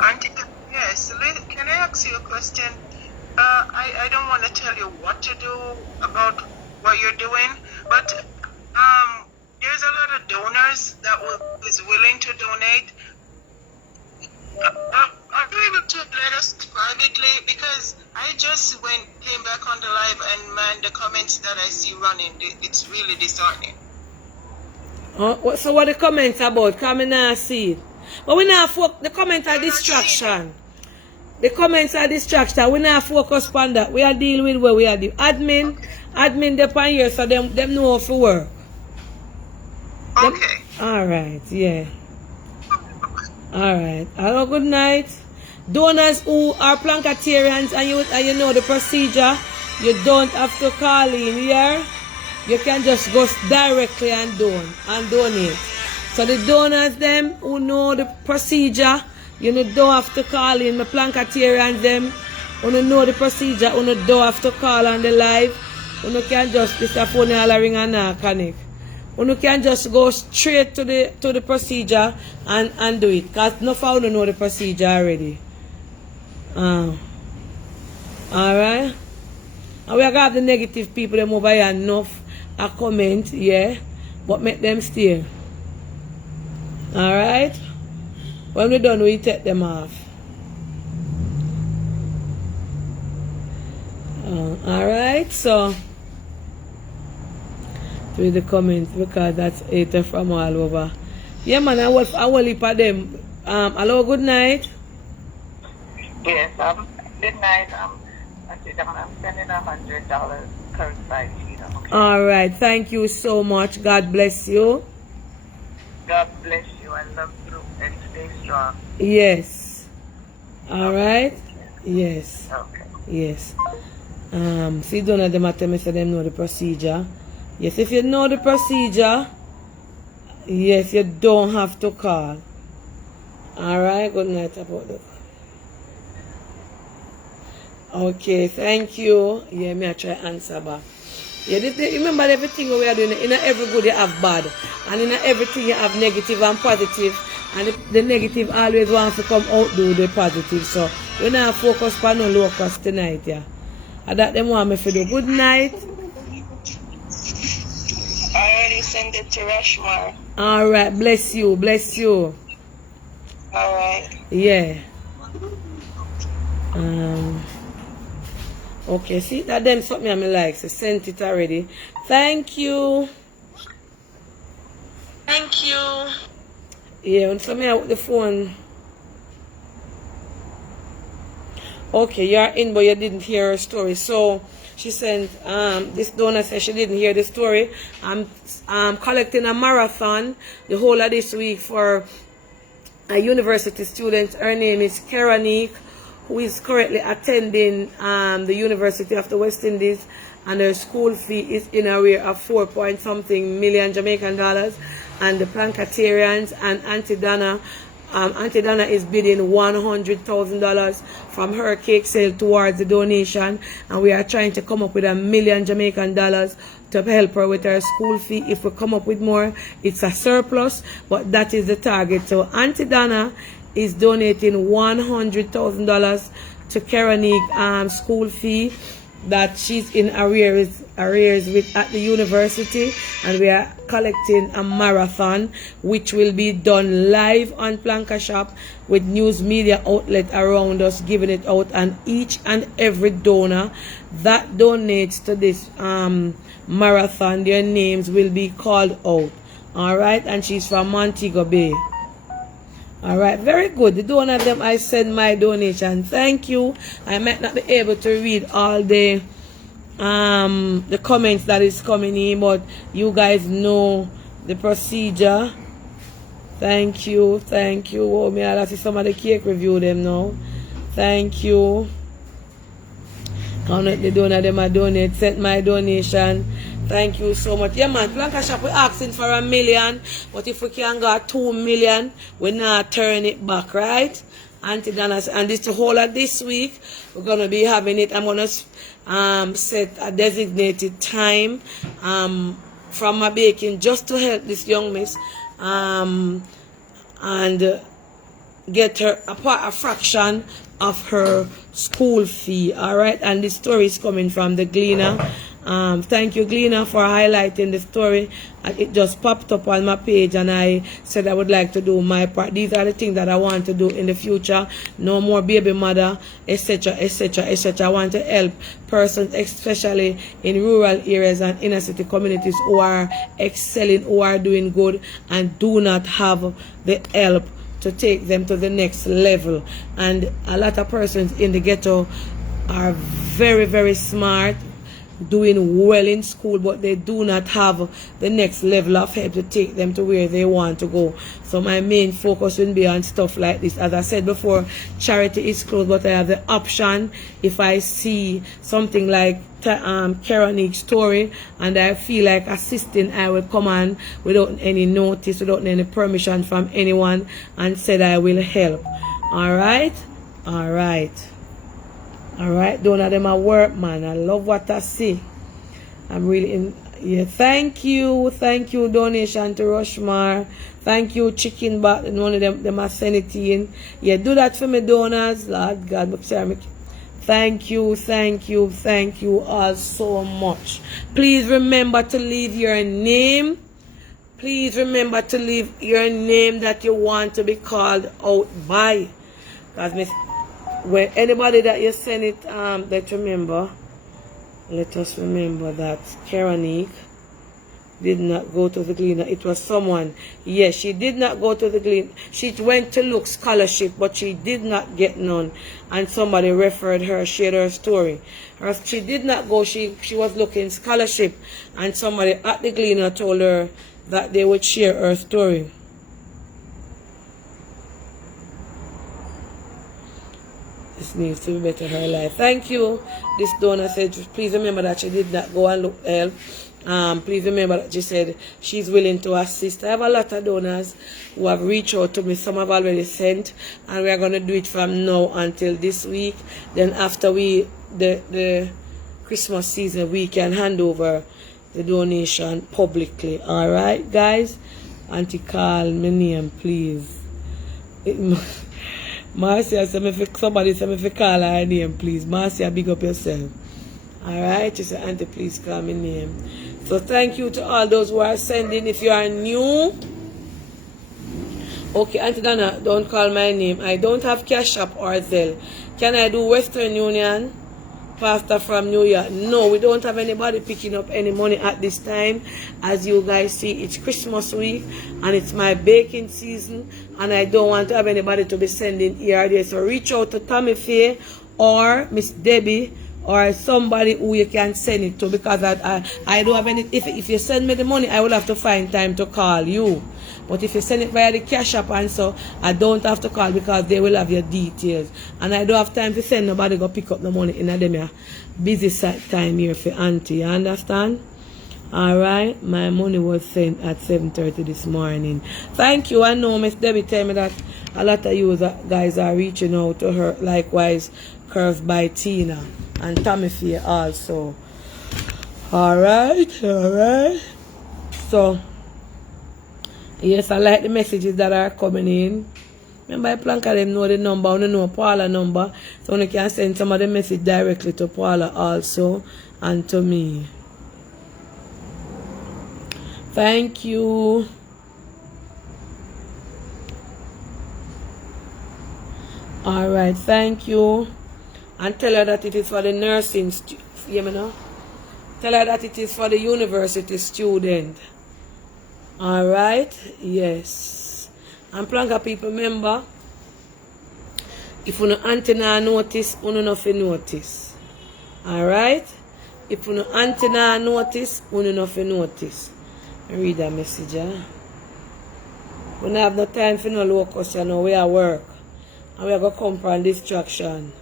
Auntie, yes. Can I ask you a question? I don't want to tell you what to do about what you're doing, but there's a lot of donors that is willing to donate. Are you able to let us privately? Because I just came back on the live, and man, the comments that I see running, it's really disheartening. So what the comments about? Come and now see it. But we now the comments are distraction. The comments are distraction. We now focus on that. We are dealing with where we are the admin depend here, so them know how to work. Okay. Alright, yeah. Alright. Hello, good night. Donors who are Plankatarians and you know the procedure, you don't have to call in here. You can just go directly and donate. So the donors them who know the procedure, you don't have to call in. My Plankatarians them who know the procedure, who don't have to call on the live. You can just this a phone ring and not connect. You can just go straight to the procedure and do it. Because no one know the procedure already. Alright. And we have the negative people them over here enough a comment, yeah. But make them stay. Alright? When we're done, we take them off. Alright, so read the comments because that's it from all over. Yeah, man, I will leave for them. Hello, good night. Yes, good night. I'm sending $100 current by Gina. Okay? All right, thank you so much. God bless you. God bless you. I love you and stay strong. Yes. All right. Yes. Okay. Yes. See, don't let them tell me so them know the procedure. Yes, if you know the procedure, yes, you don't have to call. All right. Good night about that. Okay, thank you. Yeah, me I try answer back. Yeah, remember everything we are doing. In every good you have bad, and in everything you have negative and positive. And the negative always wants to come outdo the positive. So we now focus on no locust tonight, yeah. And that them want me to do. Good night. I already sent it to Rushmore. All right, bless you, bless you. All right. Yeah. Okay, see that them something I like. So sent it already. Thank you. Thank you. Yeah, when something out with the phone. Okay, you're in, but you didn't hear her story. So she sent this donor said she didn't hear the story. I'm collecting a marathon the whole of this week for a university student. Her name is Keronique, who is currently attending the University of the West Indies, and her school fee is in arrear of 4 point something million Jamaican dollars. And the Plankanations and Auntie Donna is bidding $100,000 from her cake sale towards the donation, and we are trying to come up with $1 million Jamaican dollars to help her with her school fee. If we come up with more, it's a surplus, but that is the target. So Auntie Donna is donating $100,000 to Keronique school fee that she's in arrears with at the university, and we are collecting a marathon which will be done live on Planka Shop with news media outlet around us giving it out, and each and every donor that donates to this marathon, their names will be called out. All right, and she's from Montego Bay. All right, very good. The donor of them, I send my donation. Thank you. I might not be able to read all the comments that is coming in, but you guys know the procedure. Thank you. Oh, me I'll see some of the cake review them now. Thank you. Count the donor them I donate. Sent my donation. Thank you so much. Yeah, man, Planka Shop, we're asking for $1 million, but if we can get $2 million, we're not turn it back, right? Auntie Donna, and this the whole of this week, we're going to be having it. I'm going to set a designated time from my baking just to help this young miss and get her a fraction of her school fee. All right, and this story is coming from the Gleaner. Thank you, Gleaner, for highlighting the story. It just popped up on my page, and I said I would like to do my part. These are the things that I want to do in the future. No more baby mother, etc., etc., etc. I want to help persons, especially in rural areas and inner city communities, who are excelling, who are doing good, and do not have the help to take them to the next level. And a lot of persons in the ghetto are very, very smart, doing well in school, but they do not have the next level of help to take them to where they want to go. So my main focus will be on stuff like this. As I said before, charity is closed, but I have the option, if I see something like Keronique story and I feel like assisting, I will come on without any notice, without any permission from anyone, and said I will help. Alright, don't let them at work, man. I love what I see. I'm really in. Yeah, thank you, donation to Rushmar. Thank you, Chicken Bat, and one of them are send it in. Yeah, do that for me, donors. Lord God, thank you all so much. Please remember to leave your name. Please remember to leave your name that you want to be called out by. Because when anybody that you send it, let us remember that Keronique did not go to the Gleaner. It was someone. Yes, she did not go to the Gleaner. She went to look scholarship, but she did not get none. And somebody referred her, shared her story. She did not go. She was looking scholarship, and somebody at the Gleaner told her that they would share her story. This needs to be better her life. Thank you. This donor said, please remember that she did not go and look help. Please remember that she said she's willing to assist. I have a lot of donors who have reached out to me. Some have already sent, and we are going to do it from now until this week. Then after the Christmas season, we can hand over the donation publicly. All right, guys? Auntie, call my name, please. Marcia, somebody said if you call her name, please. Marcia, big up yourself. Alright, she said, Auntie, please call my name. So thank you to all those who are sending. If you are new, okay, Auntie Donna, don't call my name. I don't have Cash App or Zelle. Can I do Western Union? Pastor from New York. No, we don't have anybody picking up any money at this time. As you guys see, it's Christmas week and it's my baking season, and I don't want to have anybody to be sending here or there. So reach out to Tommy Faye or Miss Debbie or somebody who you can send it to, because I don't have any. If you send me the money, I will have to find time to call you. But if you send it via the Cash App and so, I don't have to call because they will have your details. And I don't have time to send nobody go pick up the money in a them busy time here for auntie. You understand? Alright, my money was sent at 7:30 this morning. Thank you. I know Miss Debbie tell me that a lot of you guys are reaching out to her. Likewise, Curves by Tina and Tommy Faye also. Alright. So, yes, I like the messages that are coming in. Remember, I Planka them know the number, I know Paula number. So you can send some of the message directly to Paula also and to me. Thank you. Alright, thank you. And tell her that it is for the nursing you know? Tell her that it is for the university student. Alright, yes. And Planka people, remember, if you no antenna notice, you no notice. Alright? If you no antenna notice, you no notice. Read that message, we don't have no time for no locus, you know, we are work. And we are going to come from distraction.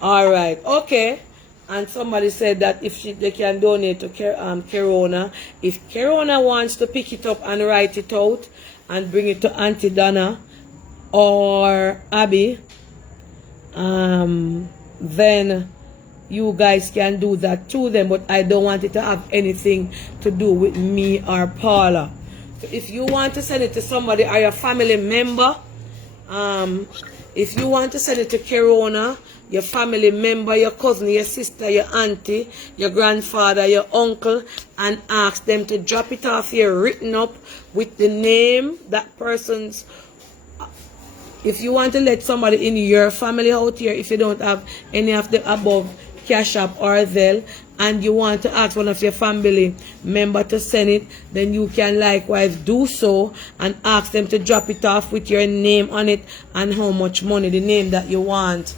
Alright, okay. And somebody said that if they can donate to Kerona, if Kerona wants to pick it up and write it out and bring it to Auntie Donna or Abby, then you guys can do that to them, but I don't want it to have anything to do with me or Paula. So if you want to send it to somebody or your family member, if you want to send it to Kerona, your family member, your cousin, your sister, your auntie, your grandfather, your uncle, and ask them to drop it off here written up with the name, that person's. If you want to let somebody in your family out here, if you don't have any of the above, Cash App or Zelle, and you want to ask one of your family member to send it, then you can likewise do so and ask them to drop it off with your name on it and how much money, the name that you want.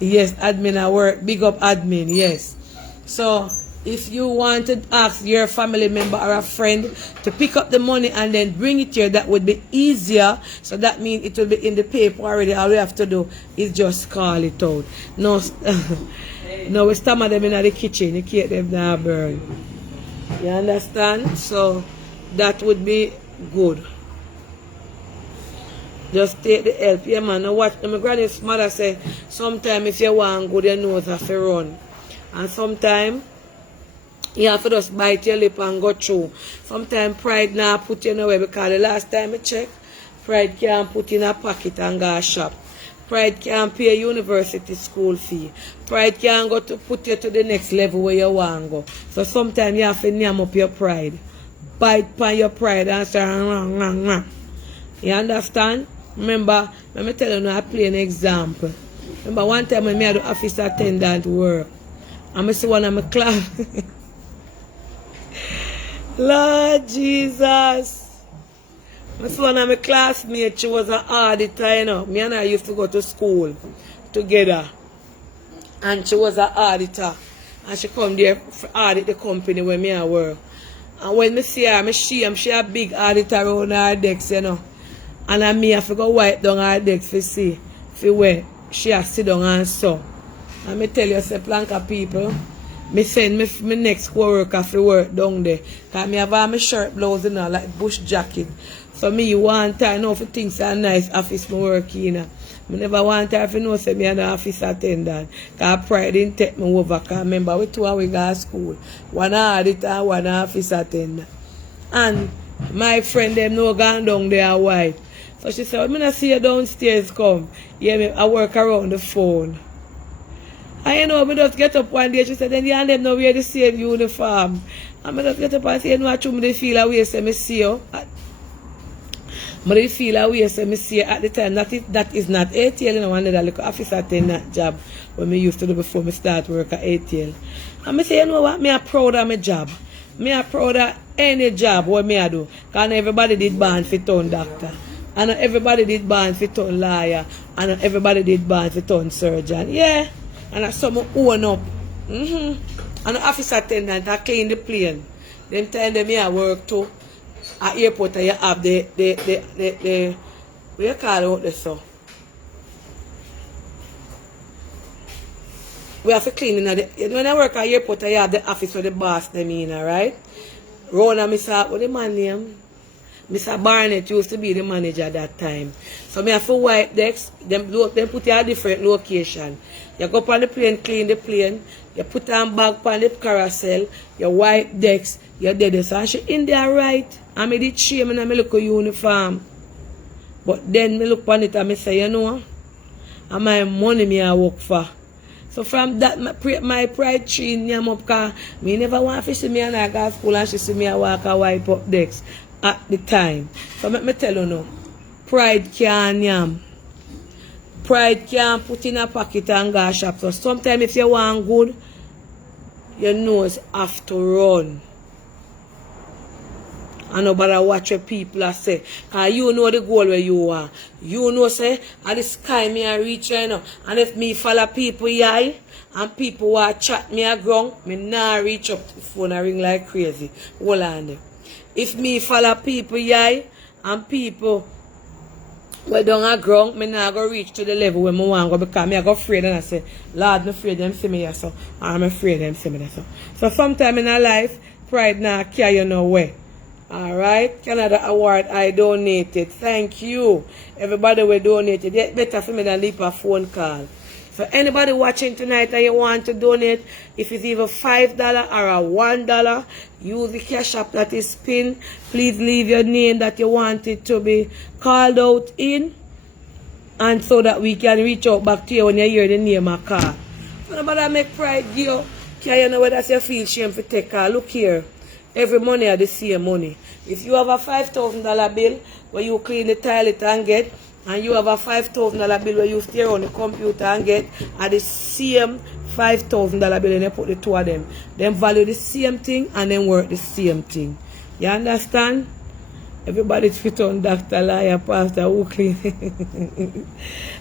Yes, admin at work. Big up admin, yes. So if you want to ask your family member or a friend to pick up the money and then bring it here, that would be easier. So that means it will be in the paper already. All we have to do is just call it out. No, no, we stammer them in the kitchen. You keep them now burn. You understand? So that would be good. Just take the help. Yeah, man. Now watch. My granny's mother said, sometimes if you want good, your nose have to run. And sometimes you have to just bite your lip and go through. Sometimes pride now put you nowhere, because the last time I checked, pride can't put in a pocket and go shop. Pride can't pay university school fee. Pride can't go to put you to the next level where you want to go. So sometimes you have to name up your pride. Bite on your pride and say, rang, rang, rang. You understand? Remember, let me tell you, I play an example. Remember one time when I had the office attendant work, and I see one of my class. Lord Jesus. I see one of my classmates, she was an auditor, you know. Me and her used to go to school together. And she was an auditor. And she come there to audit the company where me I work. And when I see her, I'm ashamed. She a big auditor around her decks, you know. And I me have to go wipe down her decks to see where she has sit down and so. And me tell you, say, Planka people, me send my next co-worker to work down there. Because me have all my shirt blouse, you know, like bush jacket. So me want her know for things are nice office me work in. I never want her to know say me an office attendant. Because pride didn't take me over. Because remember, we two are we go to school. One auditor, one office attendant. And my friend them no gone down there white. So she said, I'm not see you downstairs come. Yeah, me, I work around the phone. And you know, I just get up one day, she said, then you and them now wear the same uniform. And I just get up and say, you know, I feel away, say, me see you. I feel away, say, me see you at the time. That is not ATL, you know, one of the little office attendant job when I used to do before I start work at ATL. And I say, you know what, me are proud of my job. Me are proud of any job what me I do. Because everybody did band for turn doctor. And everybody did band for turn lawyer. And everybody did band for turn surgeon. Yeah. And that's some own up. And the office attendant I clean the plane. Them time them here work too. At airport you have the what you call it this so. We have to clean when I work at airport I have the office where the boss them in, alright? Rona Mr. What the man name? Mr. Barnett used to be the manager at that time. So me have to wipe decks, them put you at a different location. You go up on the plane, clean the plane, you put on bag on the carousel, you wipe decks, you're dead. So she in there right. I made it shame and I look at uniform. But then me look on it and I say, you know, and my money me I work for. So from that, my pride chin yam up car. Me never want to see me and I go to school and she see me I walk and wipe up decks at the time. So let me tell you now, pride can't yam. Pride can't put in a pocket and go shop. So sometimes if you want good, your nose have to run. And nobody watch what people are say. Because you know the goal where you are. You know say, at the sky me I reach right now. And if me follow people here, and people want chat me a ground, me nah reach up to the phone and ring like crazy. Hold on there. If me follow people here, and people well down a ground, me nah go reach to the level where me want to go because me I go afraid and I say, Lord, I'm afraid them see me here so. I'm afraid them see me there so. So sometime in our life, pride nah carry you nowhere. Alright, Canada Award, I donated. Thank you. Everybody will donate. It's better for me than leave a phone call. So anybody watching tonight and you want to donate, if it's either $5 or a $1, use the cash app that is pinned. Please leave your name that you want it to be called out in. And so that we can reach out back to you when you hear the name of call. So nobody make pride give you. Can you know whether you feel shame for take call? Look here. Every money are the same money. If you have a $5,000 bill where you clean the toilet and get, and you have a $5,000 bill where you stay on the computer and get, are the same $5,000 bill and you put the two of them. Them value the same thing and then work the same thing. You understand? Everybody's fit on Dr. Liar, Pastor, who clean.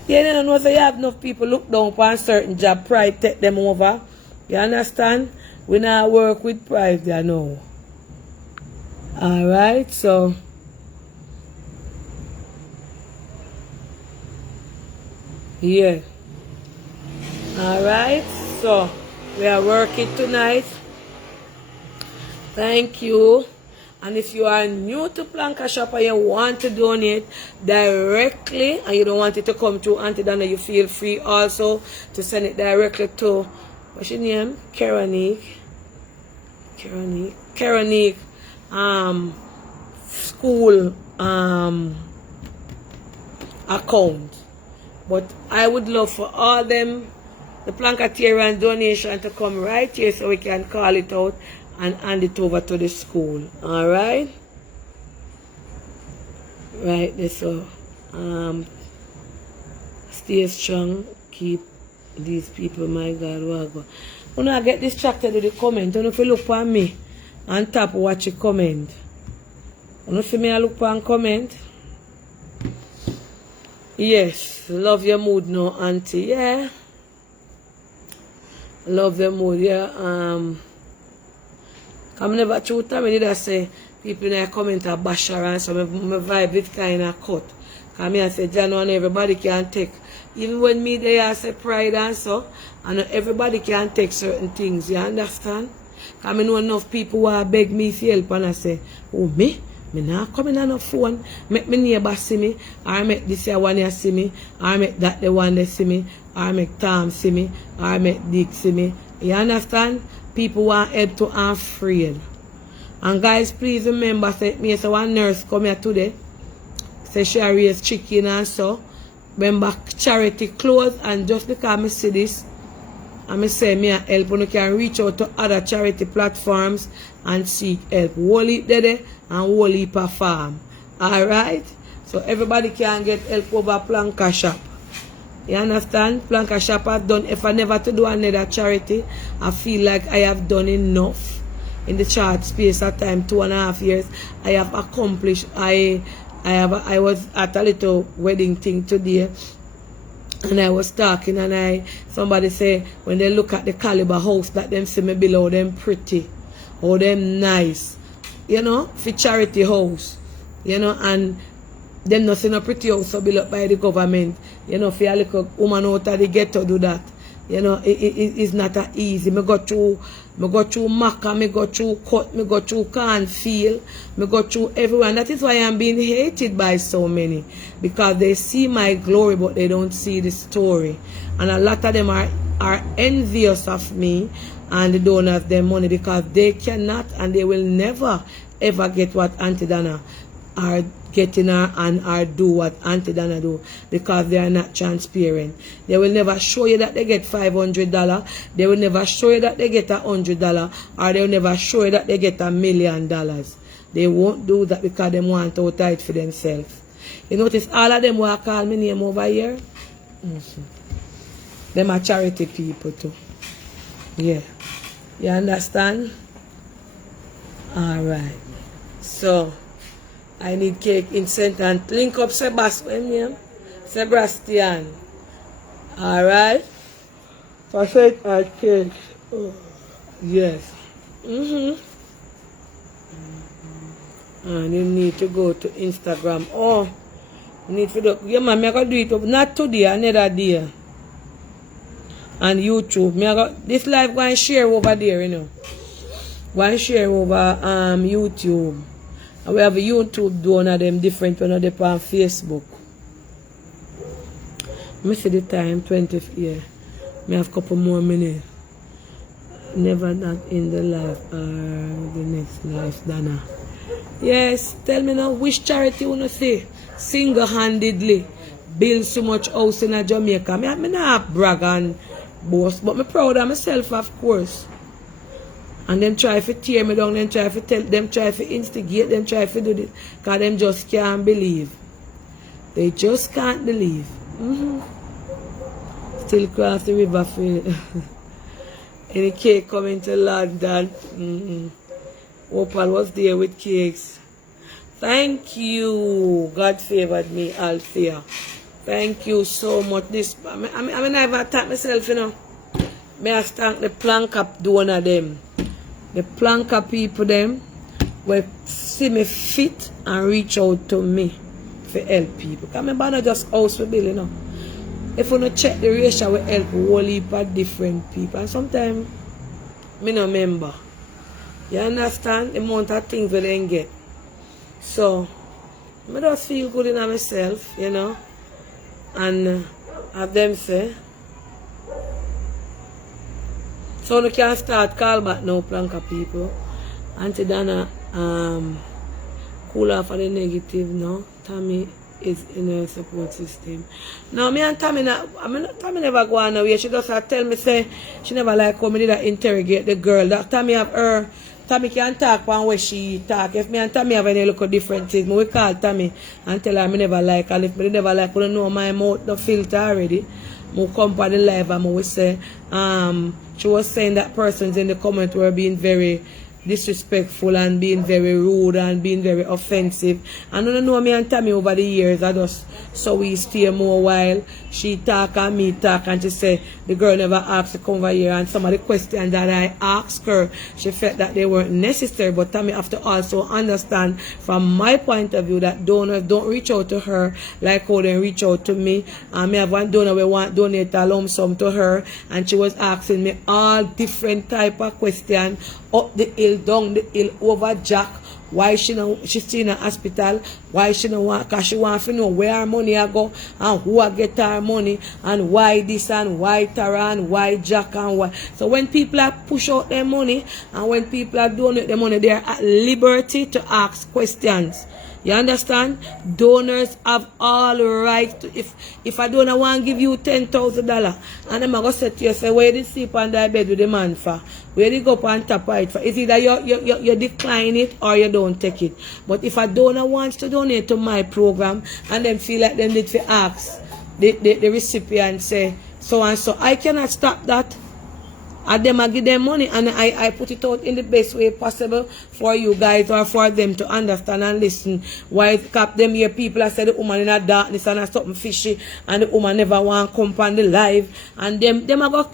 You don't know, so you have enough people look down upon certain job, pride take them over. You understand? We now work with pride, you know. Alright, so yeah. Alright, so we are working tonight. Thank you. And if you are new to Planka Shop and you want to donate directly and you don't want it to come to Auntie Donna, you feel free also to send it directly to, what's your name? Keronique school account. But I would love for all them, the Plankatarian donation to come right here so we can call it out and hand it over to the school. Alright? Right there, so stay strong, keep these people, my God, wago. When I get distracted with the comment, if you look at me and tap watch a comment. When you see me I look at comment. Yes, love your mood now, auntie. Yeah. Love your mood, yeah. I'm never true time did I say people in the comment are bash around, so my vibe is kind of cut. Because I say John, everybody can take. Even when me there I say pride and so, and everybody can take certain things, you understand? Because I know enough people who are beg me for help and I say, oh me? Me not coming on a phone, make my neighbor see me, or make this here one here see me, or make that the one they see me, or make Tom see me, or make Dick see me. You understand? People want help to afraid. And guys, please remember, say me so one nurse come here today. Say she raise chicken and so. Remember charity clothes, and just because I see this, I say me help when you can reach out to other charity platforms and seek help. Whole heap there and whole heap farm. Alright? So everybody can get help over Planka Shop. You understand? Planka Shop has done, if I never to do another charity, I feel like I have done enough. in the short space of time, 2.5 years, I have accomplished. I was at a little wedding thing today, and I was talking, and somebody say when they look at the caliber house that them see me below, them pretty, or them nice, you know, for charity house, you know, and them not see no pretty house so built up by the government, you know, for a little woman out of the ghetto do that. You know, it's not that easy. Me go through Maca, me go through cut, me go through Canfield, me go through everywhere. And that is why I'm being hated by so many. Because they see my glory, but they don't see the story. And a lot of them are envious of me and the donors their money, because they cannot and they will never ever get what Auntie Dana are getting her and are do what Auntie Dana do, because they are not transparent. They will never show you that they get $500. They will never show you that they get $100, or they will never show you that they get $1 million. They won't do that because they want to tight for themselves. You notice all of them who call me name over here? Them are charity people too. Yeah. You understand? Alright. So I need cake in St. and link up Sebastian. Alright? For St. and cake. Oh, yes. And you need to go to Instagram. Oh, you need to do. Yeah, man, I'm going to do it. Not today, another day. And YouTube. This live going to share over there, you know. Going to share over YouTube. And we have a YouTube donor them different when they on Facebook. Let me see the time, 20th year. I have a couple more minutes. Never not in the life or the next life, Dana. Yes, tell me now, which charity you want to say single-handedly build so much house in Jamaica? I'm not brag and boast, but I'm proud of myself, of course. And them try to tear me down, them try to tell, them try to instigate, them try to do this, because them just can't believe. They just can't believe. Still cross the river for any cake coming to London. Opal was there with cakes. Thank you. God favored me, Althea. Thank you so much. This I never thank myself, you know. May I thank the Planka donor them. The Planka people them will see me fit and reach out to me for help people. Because I'm not just house for bill, you know. If you don't check the ratio, we help a whole heap of different people. And sometimes I don't remember. You understand? The amount of things we then get. So I just feel good in myself, you know. And have them say. So we can start call back now, Planka people. Auntie Dana cool off of the negative now. Tammy is in her support system. Now me and Tammy Tammy never go on away. She just tell me say she never like how me did interrogate the girl. That Tammy have her. Tammy can talk one way she talk. If me and Tammy have any look different things, we call Tammy and tell her me never like, and if me never like, we don't know my mouth no filter already. We come for the live and we say she was saying that persons in the comment were being very disrespectful and being very rude and being very offensive. And I don't know me and Tammy over the years, I just so we stay more while. She talk and me talk, and she say the girl never asked to come over here, and some of the questions that I asked her, she felt that they weren't necessary. But Tammy have to also understand from my point of view that donors don't reach out to her like how they reach out to me. And me have one donor we want donate a lump sum to her, and she was asking me all different type of questions, up the hill, down the hill, over Jack. Why she still in a hospital? Why she don't want? Cause she want to know where her money I go and who I get her money, and why this and why Tara and why Jack and why. So when people are push out their money and when people are donate their money, they are at liberty to ask questions. You understand? Donors have all right to, if a donor want to give you $10,000 and I'm going to say to you, say, where did you sleep on that bed with the man for? Where did you go up on top of it for? It's either you decline it or you don't take it. But if a donor wants to donate to my program and then feel like they need to ask the recipient, say, so and so, I cannot stop that. And them I give them money, and I put it out in the best way possible for you guys or for them to understand and listen. Why cap them here people I said the woman in a darkness and something fishy, and the woman never want to come on the live, and them I go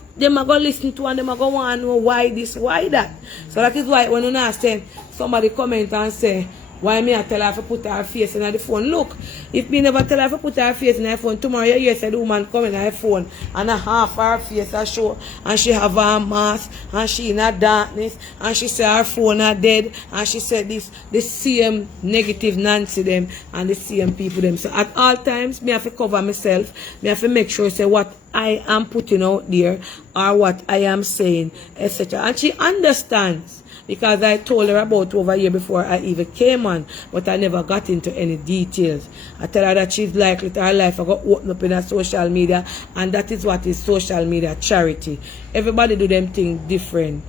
listen to, and them I go want to know why this, why that. So that is why when you understand somebody comment and say, why me I tell her to put her face in the phone? Look, if me never tell her to put her face in the phone, tomorrow you hear the woman come in her phone and a half her face a show, and she have her mask, and she in a darkness, and she say her phone are dead, and she said this, the same negative Nancy them and the same people them. So at all times, me have to cover myself, me have to make sure say what I am putting out there or what I am saying, etc. And she understands. Because I told her about over here before I even came on, but I never got into any details. I tell her that she's likely to her life I got open up in a social media, and that is what is social media charity. Everybody do them things different.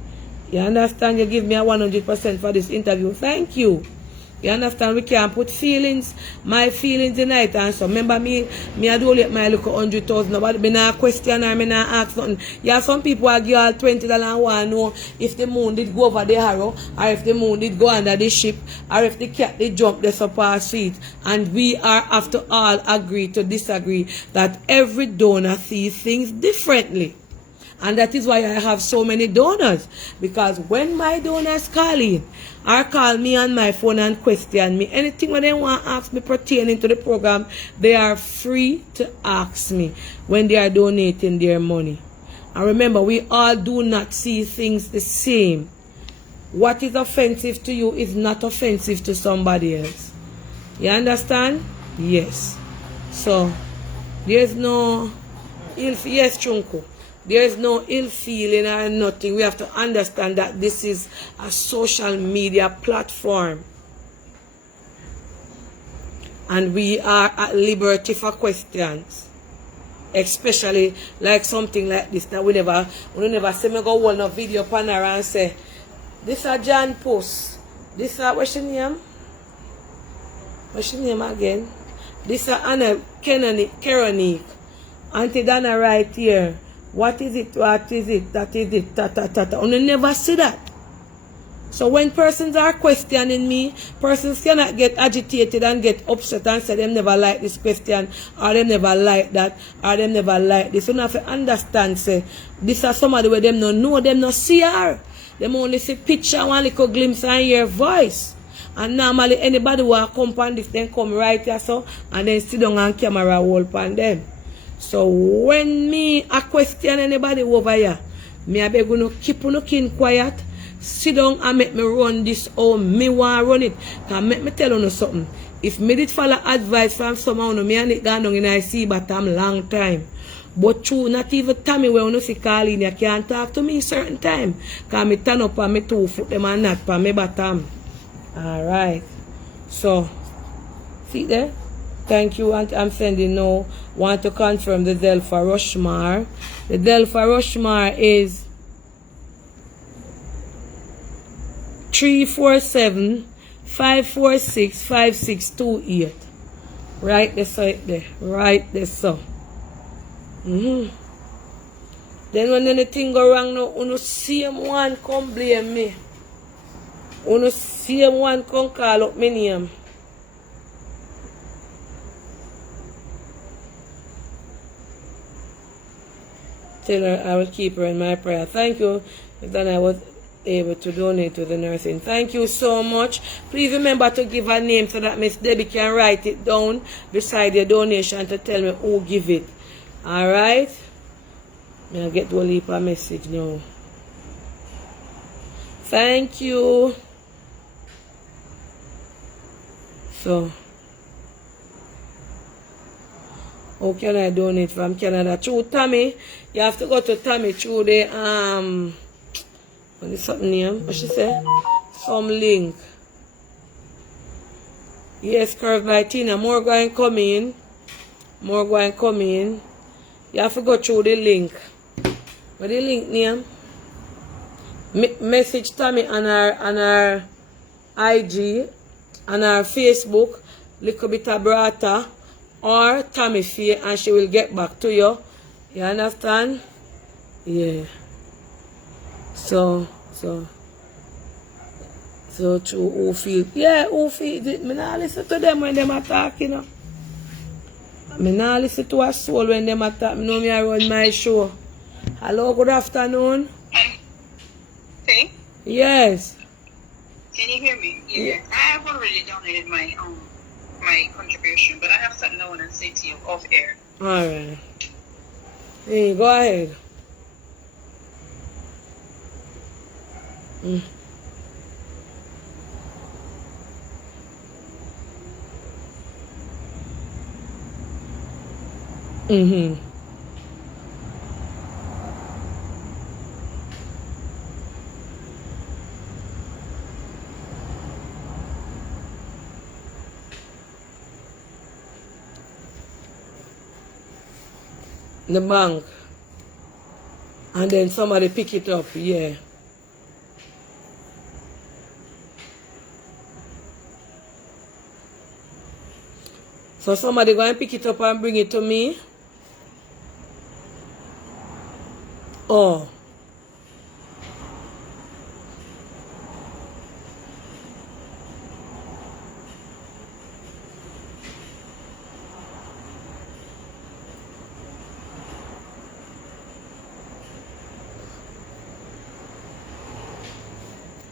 You understand? You give me a 100% for this interview. Thank you. You understand? We can't put feelings, my feelings in it. And so remember me I do let my look 100,000. Nobody me not question or me not ask nothing. Yeah, some people are give all $20 and want to know if the moon did go over the arrow, or if the moon did go under the ship, or if the cat did jump the surpass feet. And we are after all agree to disagree that every donor sees things differently. And that is why I have so many donors. Because when my donors call in, or call me on my phone and question me, anything when they want to ask me pertaining to the program, they are free to ask me when they are donating their money. And remember, we all do not see things the same. What is offensive to you is not offensive to somebody else. You understand? Yes. So, there's no... Yes, Chunko. There is no ill feeling or nothing. We have to understand that this is a social media platform. And we are at liberty for questions. Especially like something like this that we never see me go hold no video upon her and say, this is John Post. This is, what's your name? What's your name again? This is Anna Keronique. Auntie Dana right here. What is it? What is it? That is it. And you never see that. So when persons are questioning me, persons cannot get agitated and get upset and say them never like this question, or them never like that, or them never like this. You have to understand, say, this is somebody where them no know, them no see her. Them only see picture, one little glimpse and hear voice. And normally anybody who come on this, then come right here so, and then sit down and camera roll upon them. So when me a question anybody over here, me I beg you to keep on looking quiet, sit down and make me run this or me want run it. Can make me tell you something. If me did follow advice from someone, me and it gone down in I see but I'm long time. But true, not even Tommy when you see calling, you can't talk to me certain time. Cause me turn up on me 2 foot them and not on me bottom. Alright. So see there? Thank you, and I'm sending now. Want to confirm the Del for Rushmore. The Del for Rushmore is 347-546-5628. Right there, so there. Right there, so. Then when anything go wrong now, uno same one come blame me. Uno same one come call up my name. Tell her I will keep her in my prayer. Thank you. Then I was able to donate to the nursing. Thank you so much. Please remember to give her name so that Miss Debbie can write it down beside your donation to tell me who give it. Alright? I'll get to leave a message now. Thank you. So, how can I donate from Canada? Through Tammy. You have to go to Tammy through the what is something name? What she say? Some link. Yes, Curve by Tina. More going come in. More going come in. You have to go through the link. What the link name? Message Tammy on our IG, on our Facebook, little bit of brata, or Tammy Faye, and she will get back to you. You understand? Yeah. So true, who feel, yeah, who feel it, me not listen to them when them attack, you know. Me not listen to a soul when them attack, me know me I run my show. Hello, good afternoon. Okay. Yes. Can you hear me? Yeah. I have already donated my my contribution, but I have something I want to say to you off air. Alright. Hey, go ahead. Mm-hmm. The bank. And then somebody pick it up, yeah. So somebody go and pick it up and bring it to me? Oh.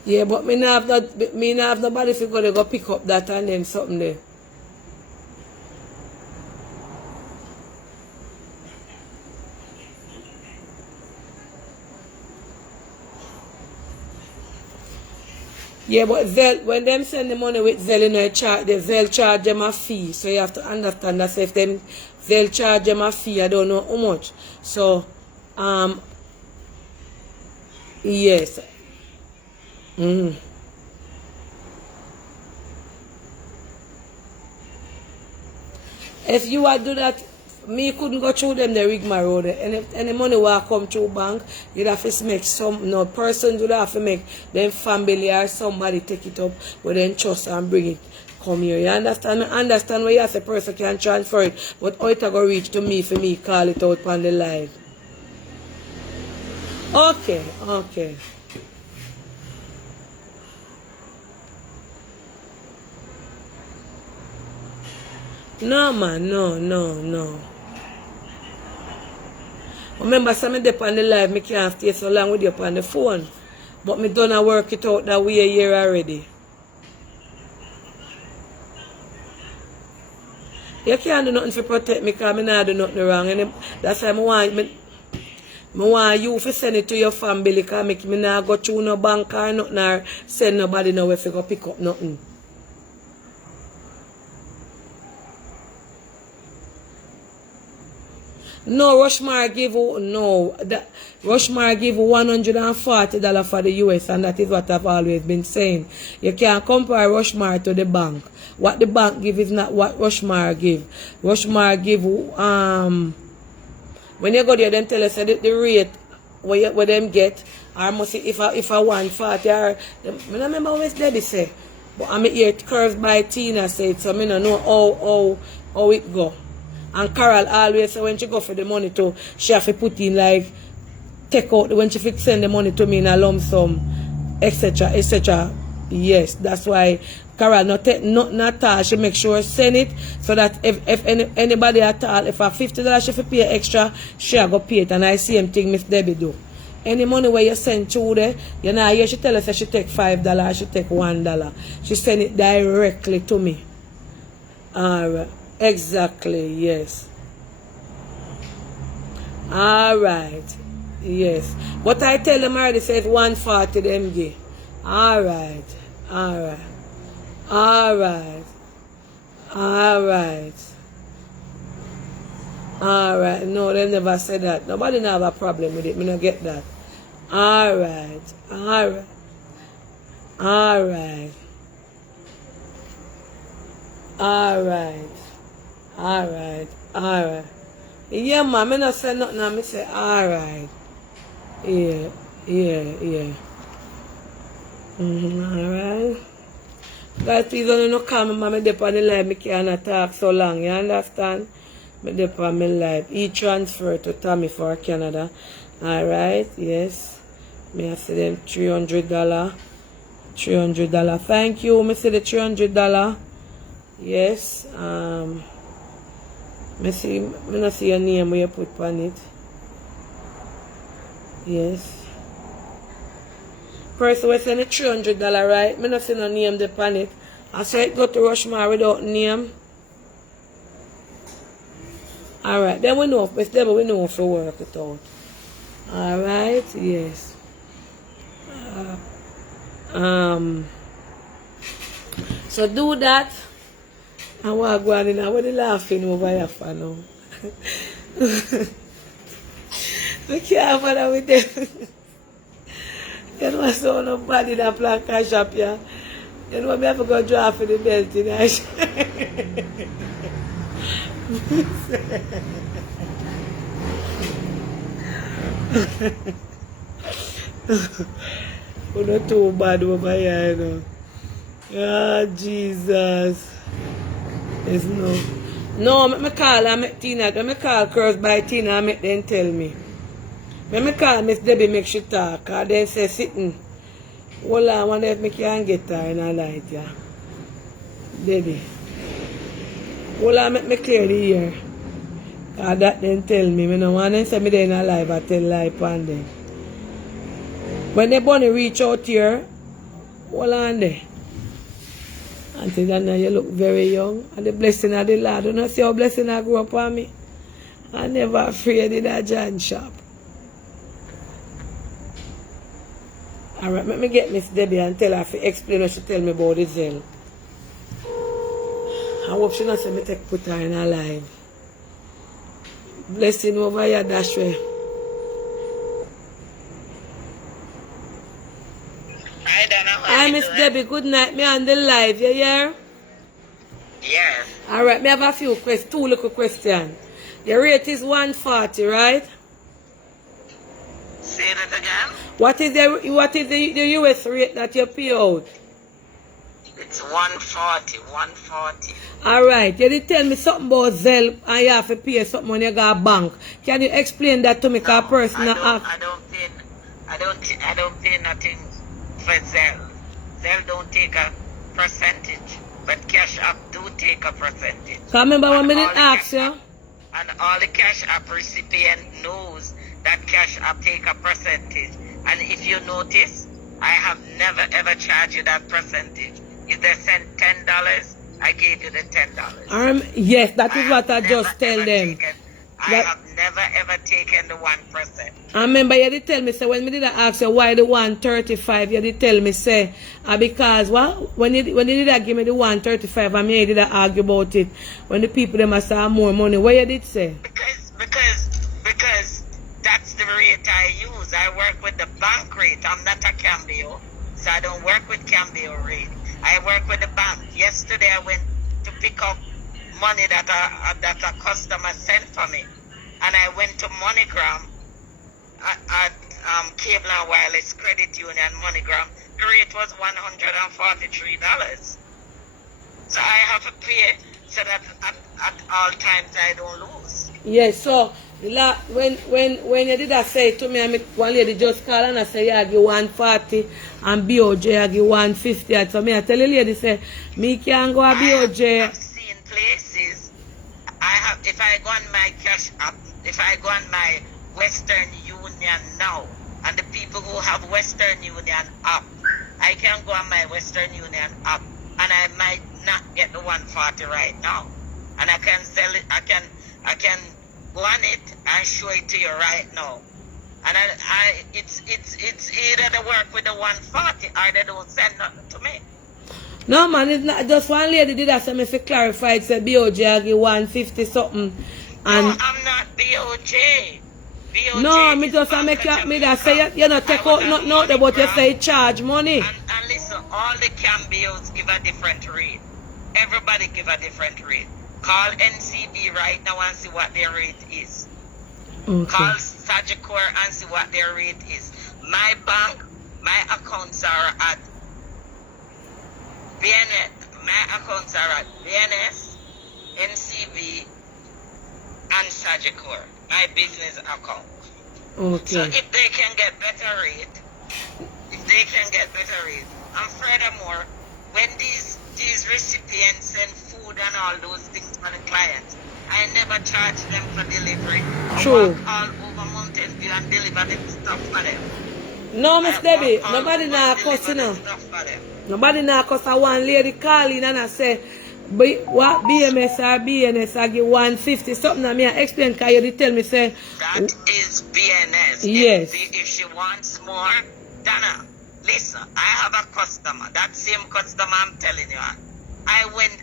Yeah, but me not have nobody if you go pick up that and then something there. Yeah, but Zelle, when them send the money with Zelle, you know, the Zelle charge them a fee. So you have to understand that if them Zelle charge them a fee, I don't know how much. So, yes. If you had do that, me couldn't go through them the rigmarole. Any money will come through bank, you'd have to make no person would have to make them family or somebody take it up with them trust and bring it come here. You understand? I understand where you as a person can transfer it, but how it go reach to me for me call it out on the live. Okay. No man, no. Remember, some me dep on the live, me can't stay so long with you on the phone. But me done work it out that way here already. You can't do nothing to protect me because I not do nothing wrong. And that's why I want you to send it to your family because me not go through no bank or nothing or send nobody nowhere to go pick up nothing. No, Rushmore give you, no. Rushmore give you $140 for the US, and that is what I've always been saying. You can't compare Rushmore to the bank. What the bank give is not what Rushmore give. Rushmore give you, when you go there, them tell us the rate where them get, or must if I want 40, or, I don't remember what Debbie say, but I'm here curved by Tina said, so I don't know how it go. And Carol always say when she go for the money to, she have to put in like, take out, when she send the money to me in a lump sum, etc. Yes, that's why Carol not at all, she make sure send it, so that if anybody at all, if a $50 she have to pay extra, she go pay it, and I see same thing Miss Debbie do. Any money where you send through there, you know, here she tell us that she take $5, she take $1. She send it directly to me. Alright. Exactly, yes. Alright. Yes. But I tell them already says 140 them give. Alright. No, they never said that. Nobody have a problem with it. Me not get that. Alright. Yeah, man, I not say nothing, I say alright. Yeah. Alright. Guys, please don't no call me, man. I dep on the live, I can't talk so long, you understand? I dep on my live. E-transfer to Tommy for Canada. Alright, yes. Me I see them $300. $300. Thank you. Me see the $300. Yes. Me not see your name where you put on it. Yes. Person we send the $300, right? Me not see no name there on it. I say it go to Rushmore without name. Alright, then we know, Miss Deborah, we know if we work it out. Alright, yes. So do that. I want to go on in. I want to laughing over here for now. We can't bother with them. You know, I saw nobody in that Planka shop here. You know, I have to go draw for the belt in there. We're not too bad over here, you know. Ah, Jesus. There's no. No, I call her, make Tina. When I call Curse by Tina, I make them tell me. When I call Miss Debbie, make she talk. And then say, sitting. Hold on, I wonder if I can get her in a light, yeah. Debbie. Hold on, make me clear the ear. Because that then tell me. I don't want them to say me there in a live, I tell lie upon them. When they bunny reach out here, hold on there. Auntie Dana, you look very young. And the blessing of the Lord. You know, see how blessing I grew up on me? I never afraid in a John shop. Alright, let me get Miss Debbie and tell her to explain what she tell me about the Zell. I hope she not say me take put her in her life. Blessing over here, dash way. Hi, Miss Debbie. Good night. Me on the live. You hear? Yes. Alright, me have a few questions. Two little questions. Your rate is 140, right? Say that again. What is the US rate that you pay out? It's 140. Alright, you did tell me something about Zelle and you have to pay something when you go to bank. Can you explain that to me? Because person I don't pay nothing for Zelle. Zelle don't take a percentage, but Cash App do take a percentage. Because remember when I did ask you? And all the Cash App recipient knows that Cash App take a percentage. And if you notice, I have never ever charged you that percentage. If they send $10, I gave you the $10. Yes, that is what I just tell them. I have never ever taken the 1%. I remember you did tell me, say, when me did ask you why the 135, you did tell me, say, because when you did give me the 135, I mean, you did argue about it. When the people them must have more money, what you did say? Because that's the rate I use. I work with the bank rate. I'm not a Cambio, so I don't work with Cambio rate. I work with the bank. Yesterday I went to pick up money that a customer sent for me, and I went to MoneyGram at Cable and Wireless Credit Union MoneyGram. The rate was $143. So I have to pay so that at all times I don't lose. Yes, so when you did that say to me, one lady just called and I say, yeah, I give 140 and BOJ I give 150. So me I tell the lady, say, me can go a BOJ. I've seen places, if I go on my Cash App, if I go on my Western Union now, and the people who have Western Union app, I can go on my Western Union app, and I might not get the 140 right now. And I can sell it, I can go on it and show it to you right now. And it's either they work with the 140 or they don't send nothing to me. No man, it's not just one lady did that, so me clarify it, say BOJ I give 150 something. And no, I'm not BOJ. BOJ no, me just make me that say you know take out nothing out there, but you say charge money. And listen, all the Cambios give a different rate. Everybody give a different rate. Call NCB right now and see what their rate is. Okay. Call Sagicor and see what their rate is. My bank, my accounts are at BNS. My accounts are at BNS, NCB, and Sagicor. My business account. Okay. So if they can get better rate, they can get better rates. And furthermore, when these recipients send food and all those things for the clients, I never charge them for delivery. True. I walk all over Mountain View and deliver the stuff for them. No, Miss I Debbie, walk all nobody over now and cuss, you deliver know. the stuff for them. Nobody now cuss. I one lady call in and I say, what BMS or BNS I give 150 something. I mean, I explain because you did tell me, say, That is BNS. Yes. If she wants more, Donna, listen, I have a customer. That same customer I'm telling you. I went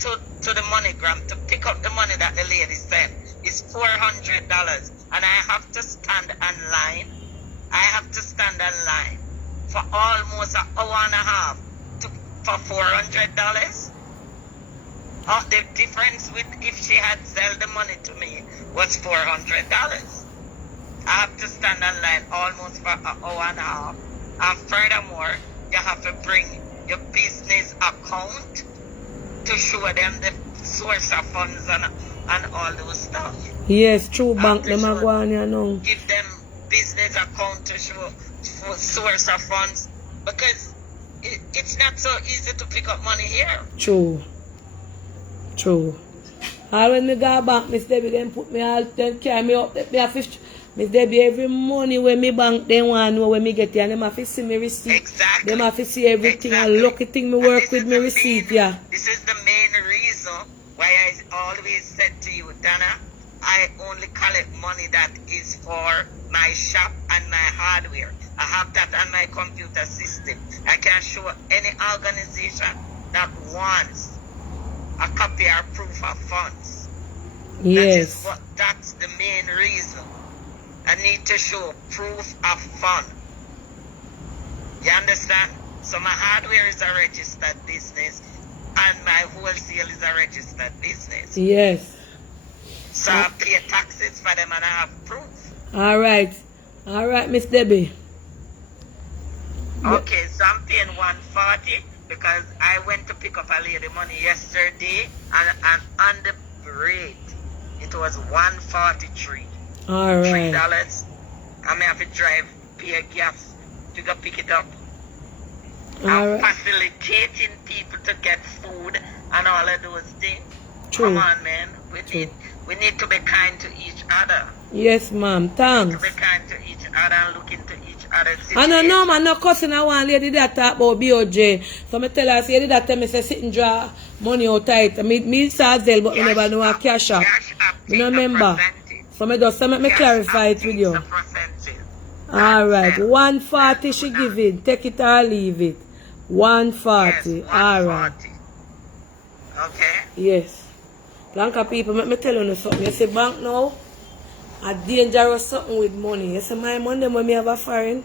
to the MoneyGram to pick up the money that the lady sent. It's $400. And I have to stand online. I have to stand online for almost an hour and a half for $400. Oh, the difference with if she had sold the money to me was $400. I have to stand online almost for an hour and a half. And furthermore, you have to bring your business account to show them the source of funds and all those stuff. yes, true bank, them are going, you know. Give them business account to show source of funds, because it's not so easy to pick up money here. True. True. All when me go back, Miss Debbie, them put me all, them carry me up, me have 50. Miss Debbie, every money when me bank, they want to know when me get here, them have to see me receipt. Exactly. Them have to see everything. Exactly. A lucky thing me And work this with is me the receipt, main- yeah. This is the main reason why I always said to you, Donna, I only collect money that is for my shop and my hardware. I have that on my computer system. I can show any organization that wants a copy or proof of funds. Yes. That's the main reason. I need to show proof of fund. You understand? So my hardware is a registered business and my wholesale is a registered business. Yes. So I pay taxes for them and I have proof. All right. All right, Miss Debbie. Okay, so I'm paying $140 because I went to pick up a lady money yesterday and on the rate it was $143. All right. $3. I may have to drive, pay a gas to go pick it up. All I'm right. facilitating people to get food and all of those things. True. Come on, man. We need to be kind to each other. Yes, ma'am. To Thanks. be kind to each other and look into each other's I situation. don't know, man. No cussing. I want lady that talk about BOJ. So I tell her, lady that tell me, say, sit and draw money out tight. Me saw Zelle, but I never know a cash up. I don't remember. So I just make me clarify it with you. All right. 140 she give it. Take it or leave it. 140. Yes, All right. 140. Okay. Yes. Blanca people, let me tell you something. You see, bank now, a dangerous something with money. You see, my money when me have a foreign.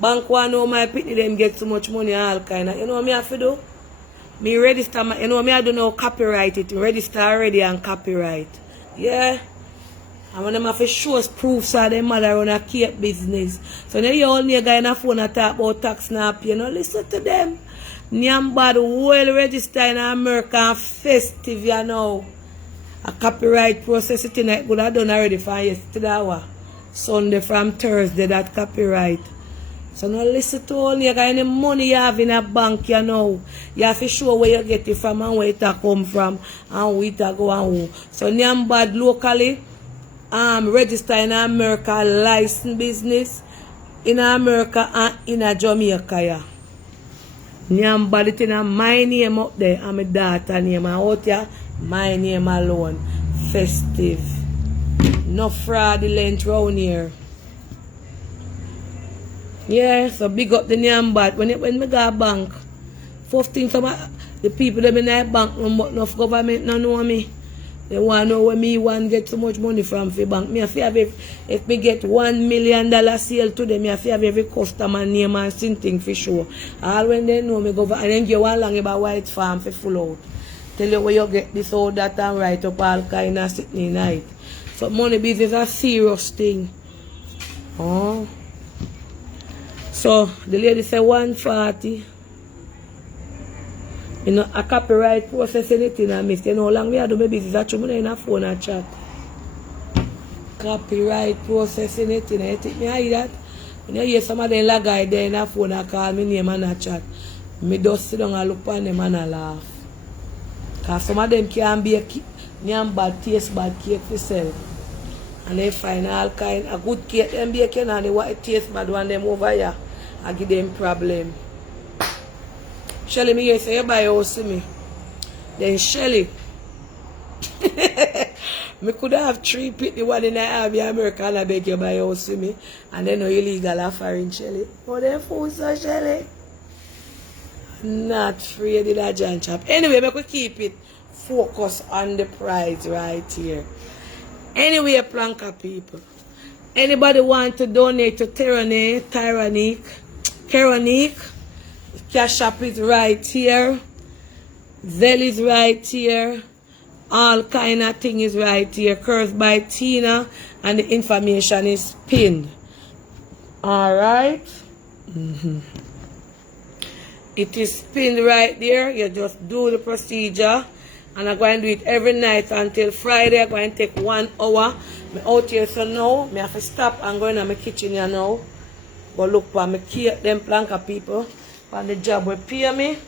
Bank want know my pitney them get so much money and all kind of. You know what me have to do? Me register my, you know me I do now copyright it. Register already and copyright. Yeah. And when them have to show us proofs of them mother run a cake business. So now you all me a guy in a phone and talk about tax snap, you know, listen to them. Nyambad well registered in America festive, you know. A copyright process it tonight would have done already for yesterday hour. Sunday from Thursday that copyright. So now listen to all you got any money you have in a bank, you know. You have to show where you get it from and where it come from and where it go and who. So Nyambad locally register in America, license business in America and in Jamaica, yeah. Nyambad it in my name up there and my daughter name out here, my name alone. Festive. No fraudulent round here. Yeah, so big up the Nyambad. When me go bank, first thing some the people that in that bank but enough government no know me. They want to know where me want get so much money from the bank. Me have to have if me get $1 million sale today, me have to have every customer name and something for sure. All when they know me go and then give one long about white farm for full out. Tell you where you get this all that and write up all kind of sitting night. So money business is a serious thing. Oh. So the lady said 140. You know, a copyright process anything I miss. You know how long me I do my business. I try in a phone and chat. Copyright process anything. I think me I that. When you hear some of them lag guy there in a phone and call me name and a chat, me just sit down and look on them and I laugh. Because some of them can be a bad taste, bad cake for sell. And they find all kind of good cake them baking and they want to taste bad one them over here. I give them problem. Shelly, me here say you buy a house to me. Then Shelly, me could have 3 pick the one in the America and I beg you buy a house to me. And then no illegal offering Shelly. Oh, them fools so Shelly. Not afraid of that John chop. Anyway, we could keep it focused on the prize right here. Anyway, Planka people. Anybody want to donate to Keronique? Cash App is right here. Zelle is right here. All kind of thing is right here. Cursed by Tina. And the information is pinned. Alright. It is pinned right there. You just do the procedure. And I'm going to do it every night until Friday. I'm going to take 1 hour. I'm out here so now. I have to stop and go in my kitchen here now. But look for my cake, them Planka people. On the job will pay me.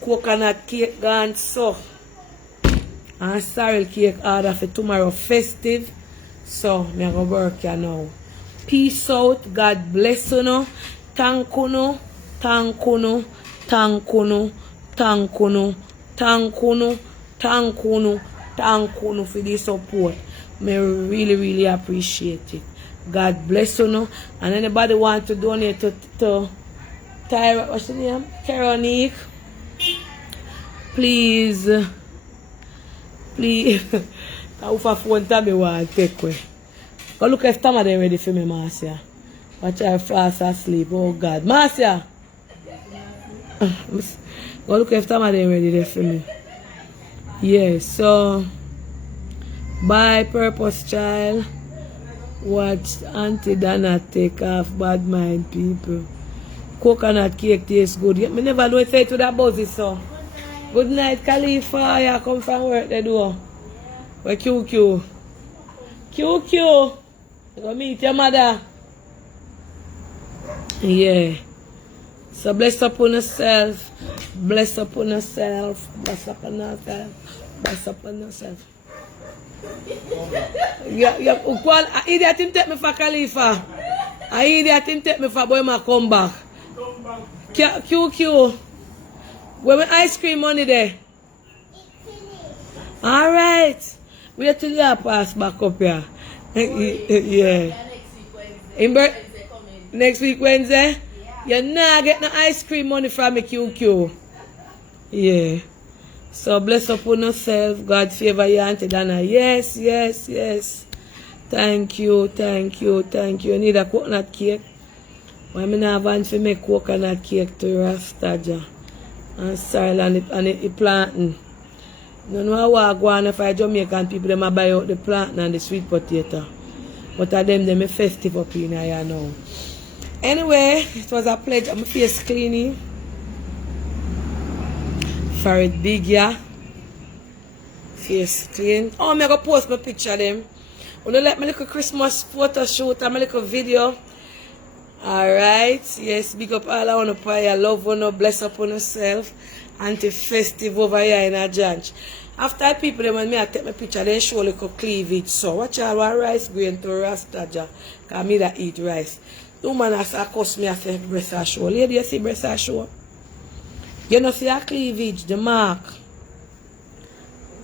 Coconut cake gone so. And sorrel cake order for tomorrow festive. So I'm going to work here now. Peace out. God bless you now. Thank you now. Thank you now. Thank you now. Thank you now. Thank you now. Thank you, thank you for the support. I really, really appreciate it. God bless you. No? And anybody want to donate to Tyra, what's the name? Keronique. Please. I phone time me want to take away. Go look if Tama they ready for me, Marcia. Watch her fast asleep. Oh God. Marcia. Go look if Tama they ready there for me. Yes, so by purpose child, watch Auntie Dana take off bad mind people. Coconut cake tastes good. Me never know say to that buzzy so. Good night, Khalifa. You come from work the door. Where QQ? QQ. You go meet your mother. Yeah. So bless upon yourself. Bless upon yourself. Bless upon yourself. Bless upon yourself. I idiot him take me for Khalifa. I idiot him take me for boy ma come back. QQ. Where my ice cream money there? Alright. Wait till you pass back up here. Yeah. Next week Wednesday? You're not getting no ice cream money from me, QQ. Yeah. So bless upon yourself. God favor you, Auntie Dana. Yes, yes, yes. Thank you, thank you, thank you. You need a coconut cake? Why me not want to make coconut cake to Rastaja? And sorry, and it planting. You know how I go on if I Jamaican people, them buy out the planting and the sweet potato. But of them are festive up in here now. Anyway, it was a pleasure. My face cleaning. For it big, yeah. Face clean. Oh, I'm going to post my picture of them. Wanna let me little Christmas photo shoot and my little video. Alright. Yes, big up all I want to pray. Love one, bless upon yourself. Anti-festive over here in a judge. After people them when me I take my picture, then show a little cleavage. So watch out one rice going to Rastaja. Cause me that eat rice. The woman has cost me a say breast a show. Lady, you see breast a show? You know see a cleavage, the mark.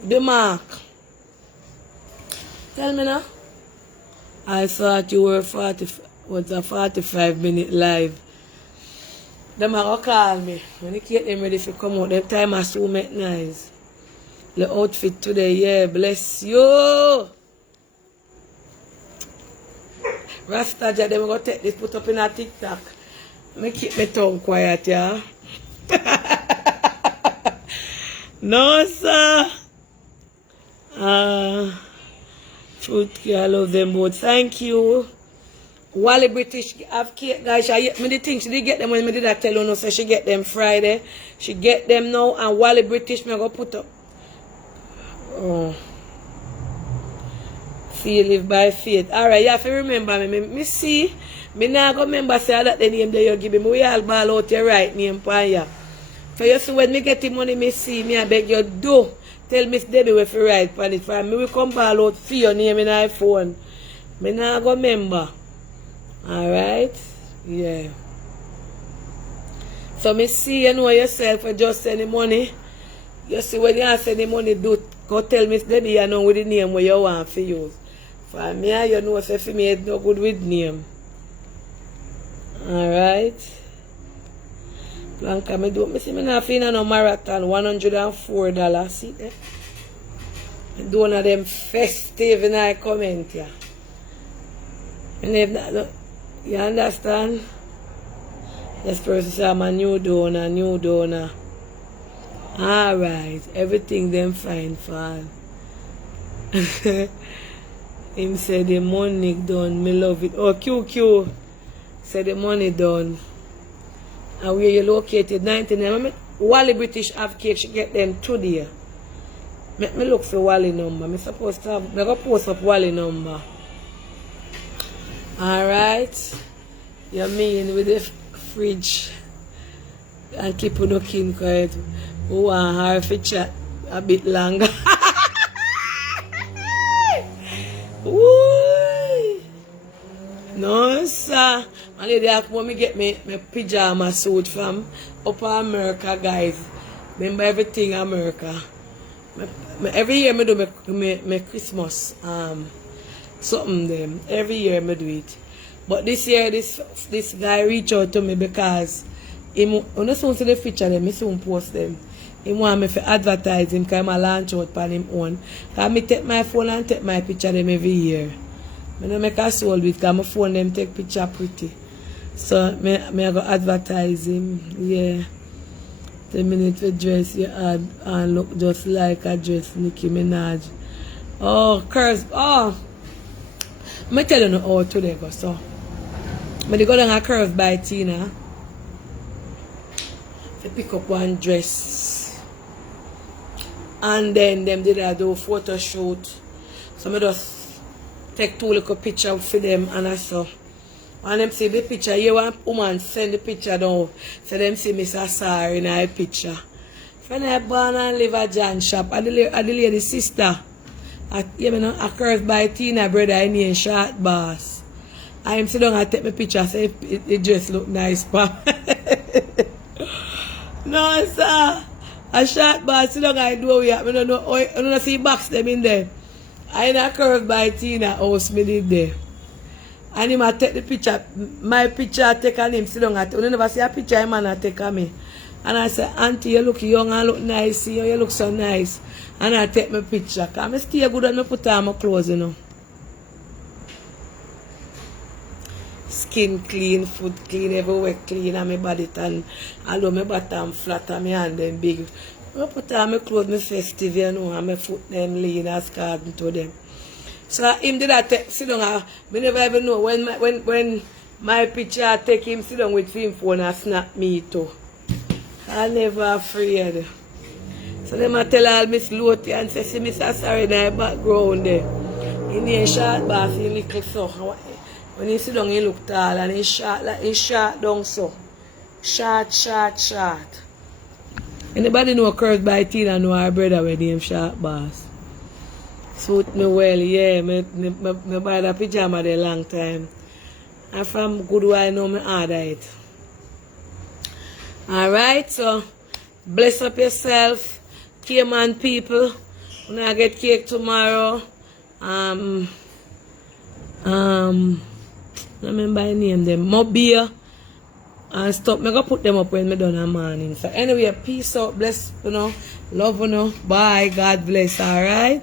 The mark. Tell me now. I thought you were a 45-minute live. Them are gonna call me. When you get them ready to come out, them time I so make nice. The outfit today, yeah, bless you. Rastaja, them gonna take this, put up in a TikTok. Me keep my tongue quiet, yeah. No, sir. Fruit cake, I love them both. Thank you. Wally British have cake, guys. Me the thing she did get them when me did that tell her, so she get them Friday. She get them now, and Wally British me go put up. Oh. Feel live by faith. Alright, you have to remember me. Me see Me now go remember say that the name that you give me. We all ball out your right name for ya. So you see when me get the money me see me I beg you do. Tell Miss Debbie where to write for it. For me we come ball out for your name in iPhone. Me now go remember. Alright? Yeah. So me see you know yourself for just send the money. You see when you send the money do go tell Miss Debbie you know with the name where you want to use. For me you know say for me it's no good with name. Alright. Blanca, me do me see me not feeling no marathon $104. See there? I do one of them festive and I comment here. And if not, you understand? This person say I'm a new donor. Alright, everything them fine for. Him said the money done, me love it. Oh, QQ said the money done. And where you located 99. Wally British have cake, she get them today. Make me look for Wally number. Me supposed to have, me go post up Wally number. Alright. You mean with the fridge and keep on looking quiet. Who want her to chat a bit longer? Woo! No, sir. My lady asked me get me pyjama suit from Upper America, guys. Remember everything America. Every year I do my Christmas something them. Every year I do it. But this year this guy reached out to me because him when I soon see the picture them, I soon post them. He want me to advertise him because I launch out on him own. Because I take my phone and take my picture them every year. I don't make a soul with because my phone them take picture pretty. So I go advertise him. Yeah. 10 minutes to dress you add and look just like a dress Nicki Minaj. Oh, curse. Oh. I tell you no how today go so. But they go down a curve by Tina. To pick up one dress. And then them did a do photo shoot. So I just take 2 little pictures for them and I saw. And them see the picture, you want woman send the picture down. So them see Mr. Sarah in a picture. When I born and live at John shop, I the lady sister. You know, a curve by Tina brother in here, short boss. I am sit down and take my picture, say it just look nice, pa. No, sir. A short boss sit down and do it. I don't see box them in there. I in a curve by Tina house me did there. And him I take the picture, my picture I take on him, sit down at. You never see a picture him and I take on me. And I say, Auntie, you look young and look nice, you look so nice. And I take my picture. Because I stay good and I put on my clothes, you know. Skin clean, food clean, everywhere clean, and my body tan. Although my bottom flat and my hand them big. I put on my clothes, my festive, you know, and my foot them lean as garden to them. So him did that sit down. I never even know when my picture I take him sit down with him phone and snap me too. I never afraid. So them I tell all Miss Lottie and say, see Mr. Sorry in the background there. In the short boss, he little so. When he sit down he look tall and he short like he short down so. Short. Anybody know Curse by Tina know our brother with him short boss. Suit me well, yeah. Me buy the pyjama there long time. And from good while I know me order it. Alright, so bless up yourself. Cayman people. When I get cake tomorrow. Remember I name them. Mobile. And stuff. Me go put them up when me done in the morning. So anyway, peace out, bless, you know, love, you know. Bye. God bless, alright?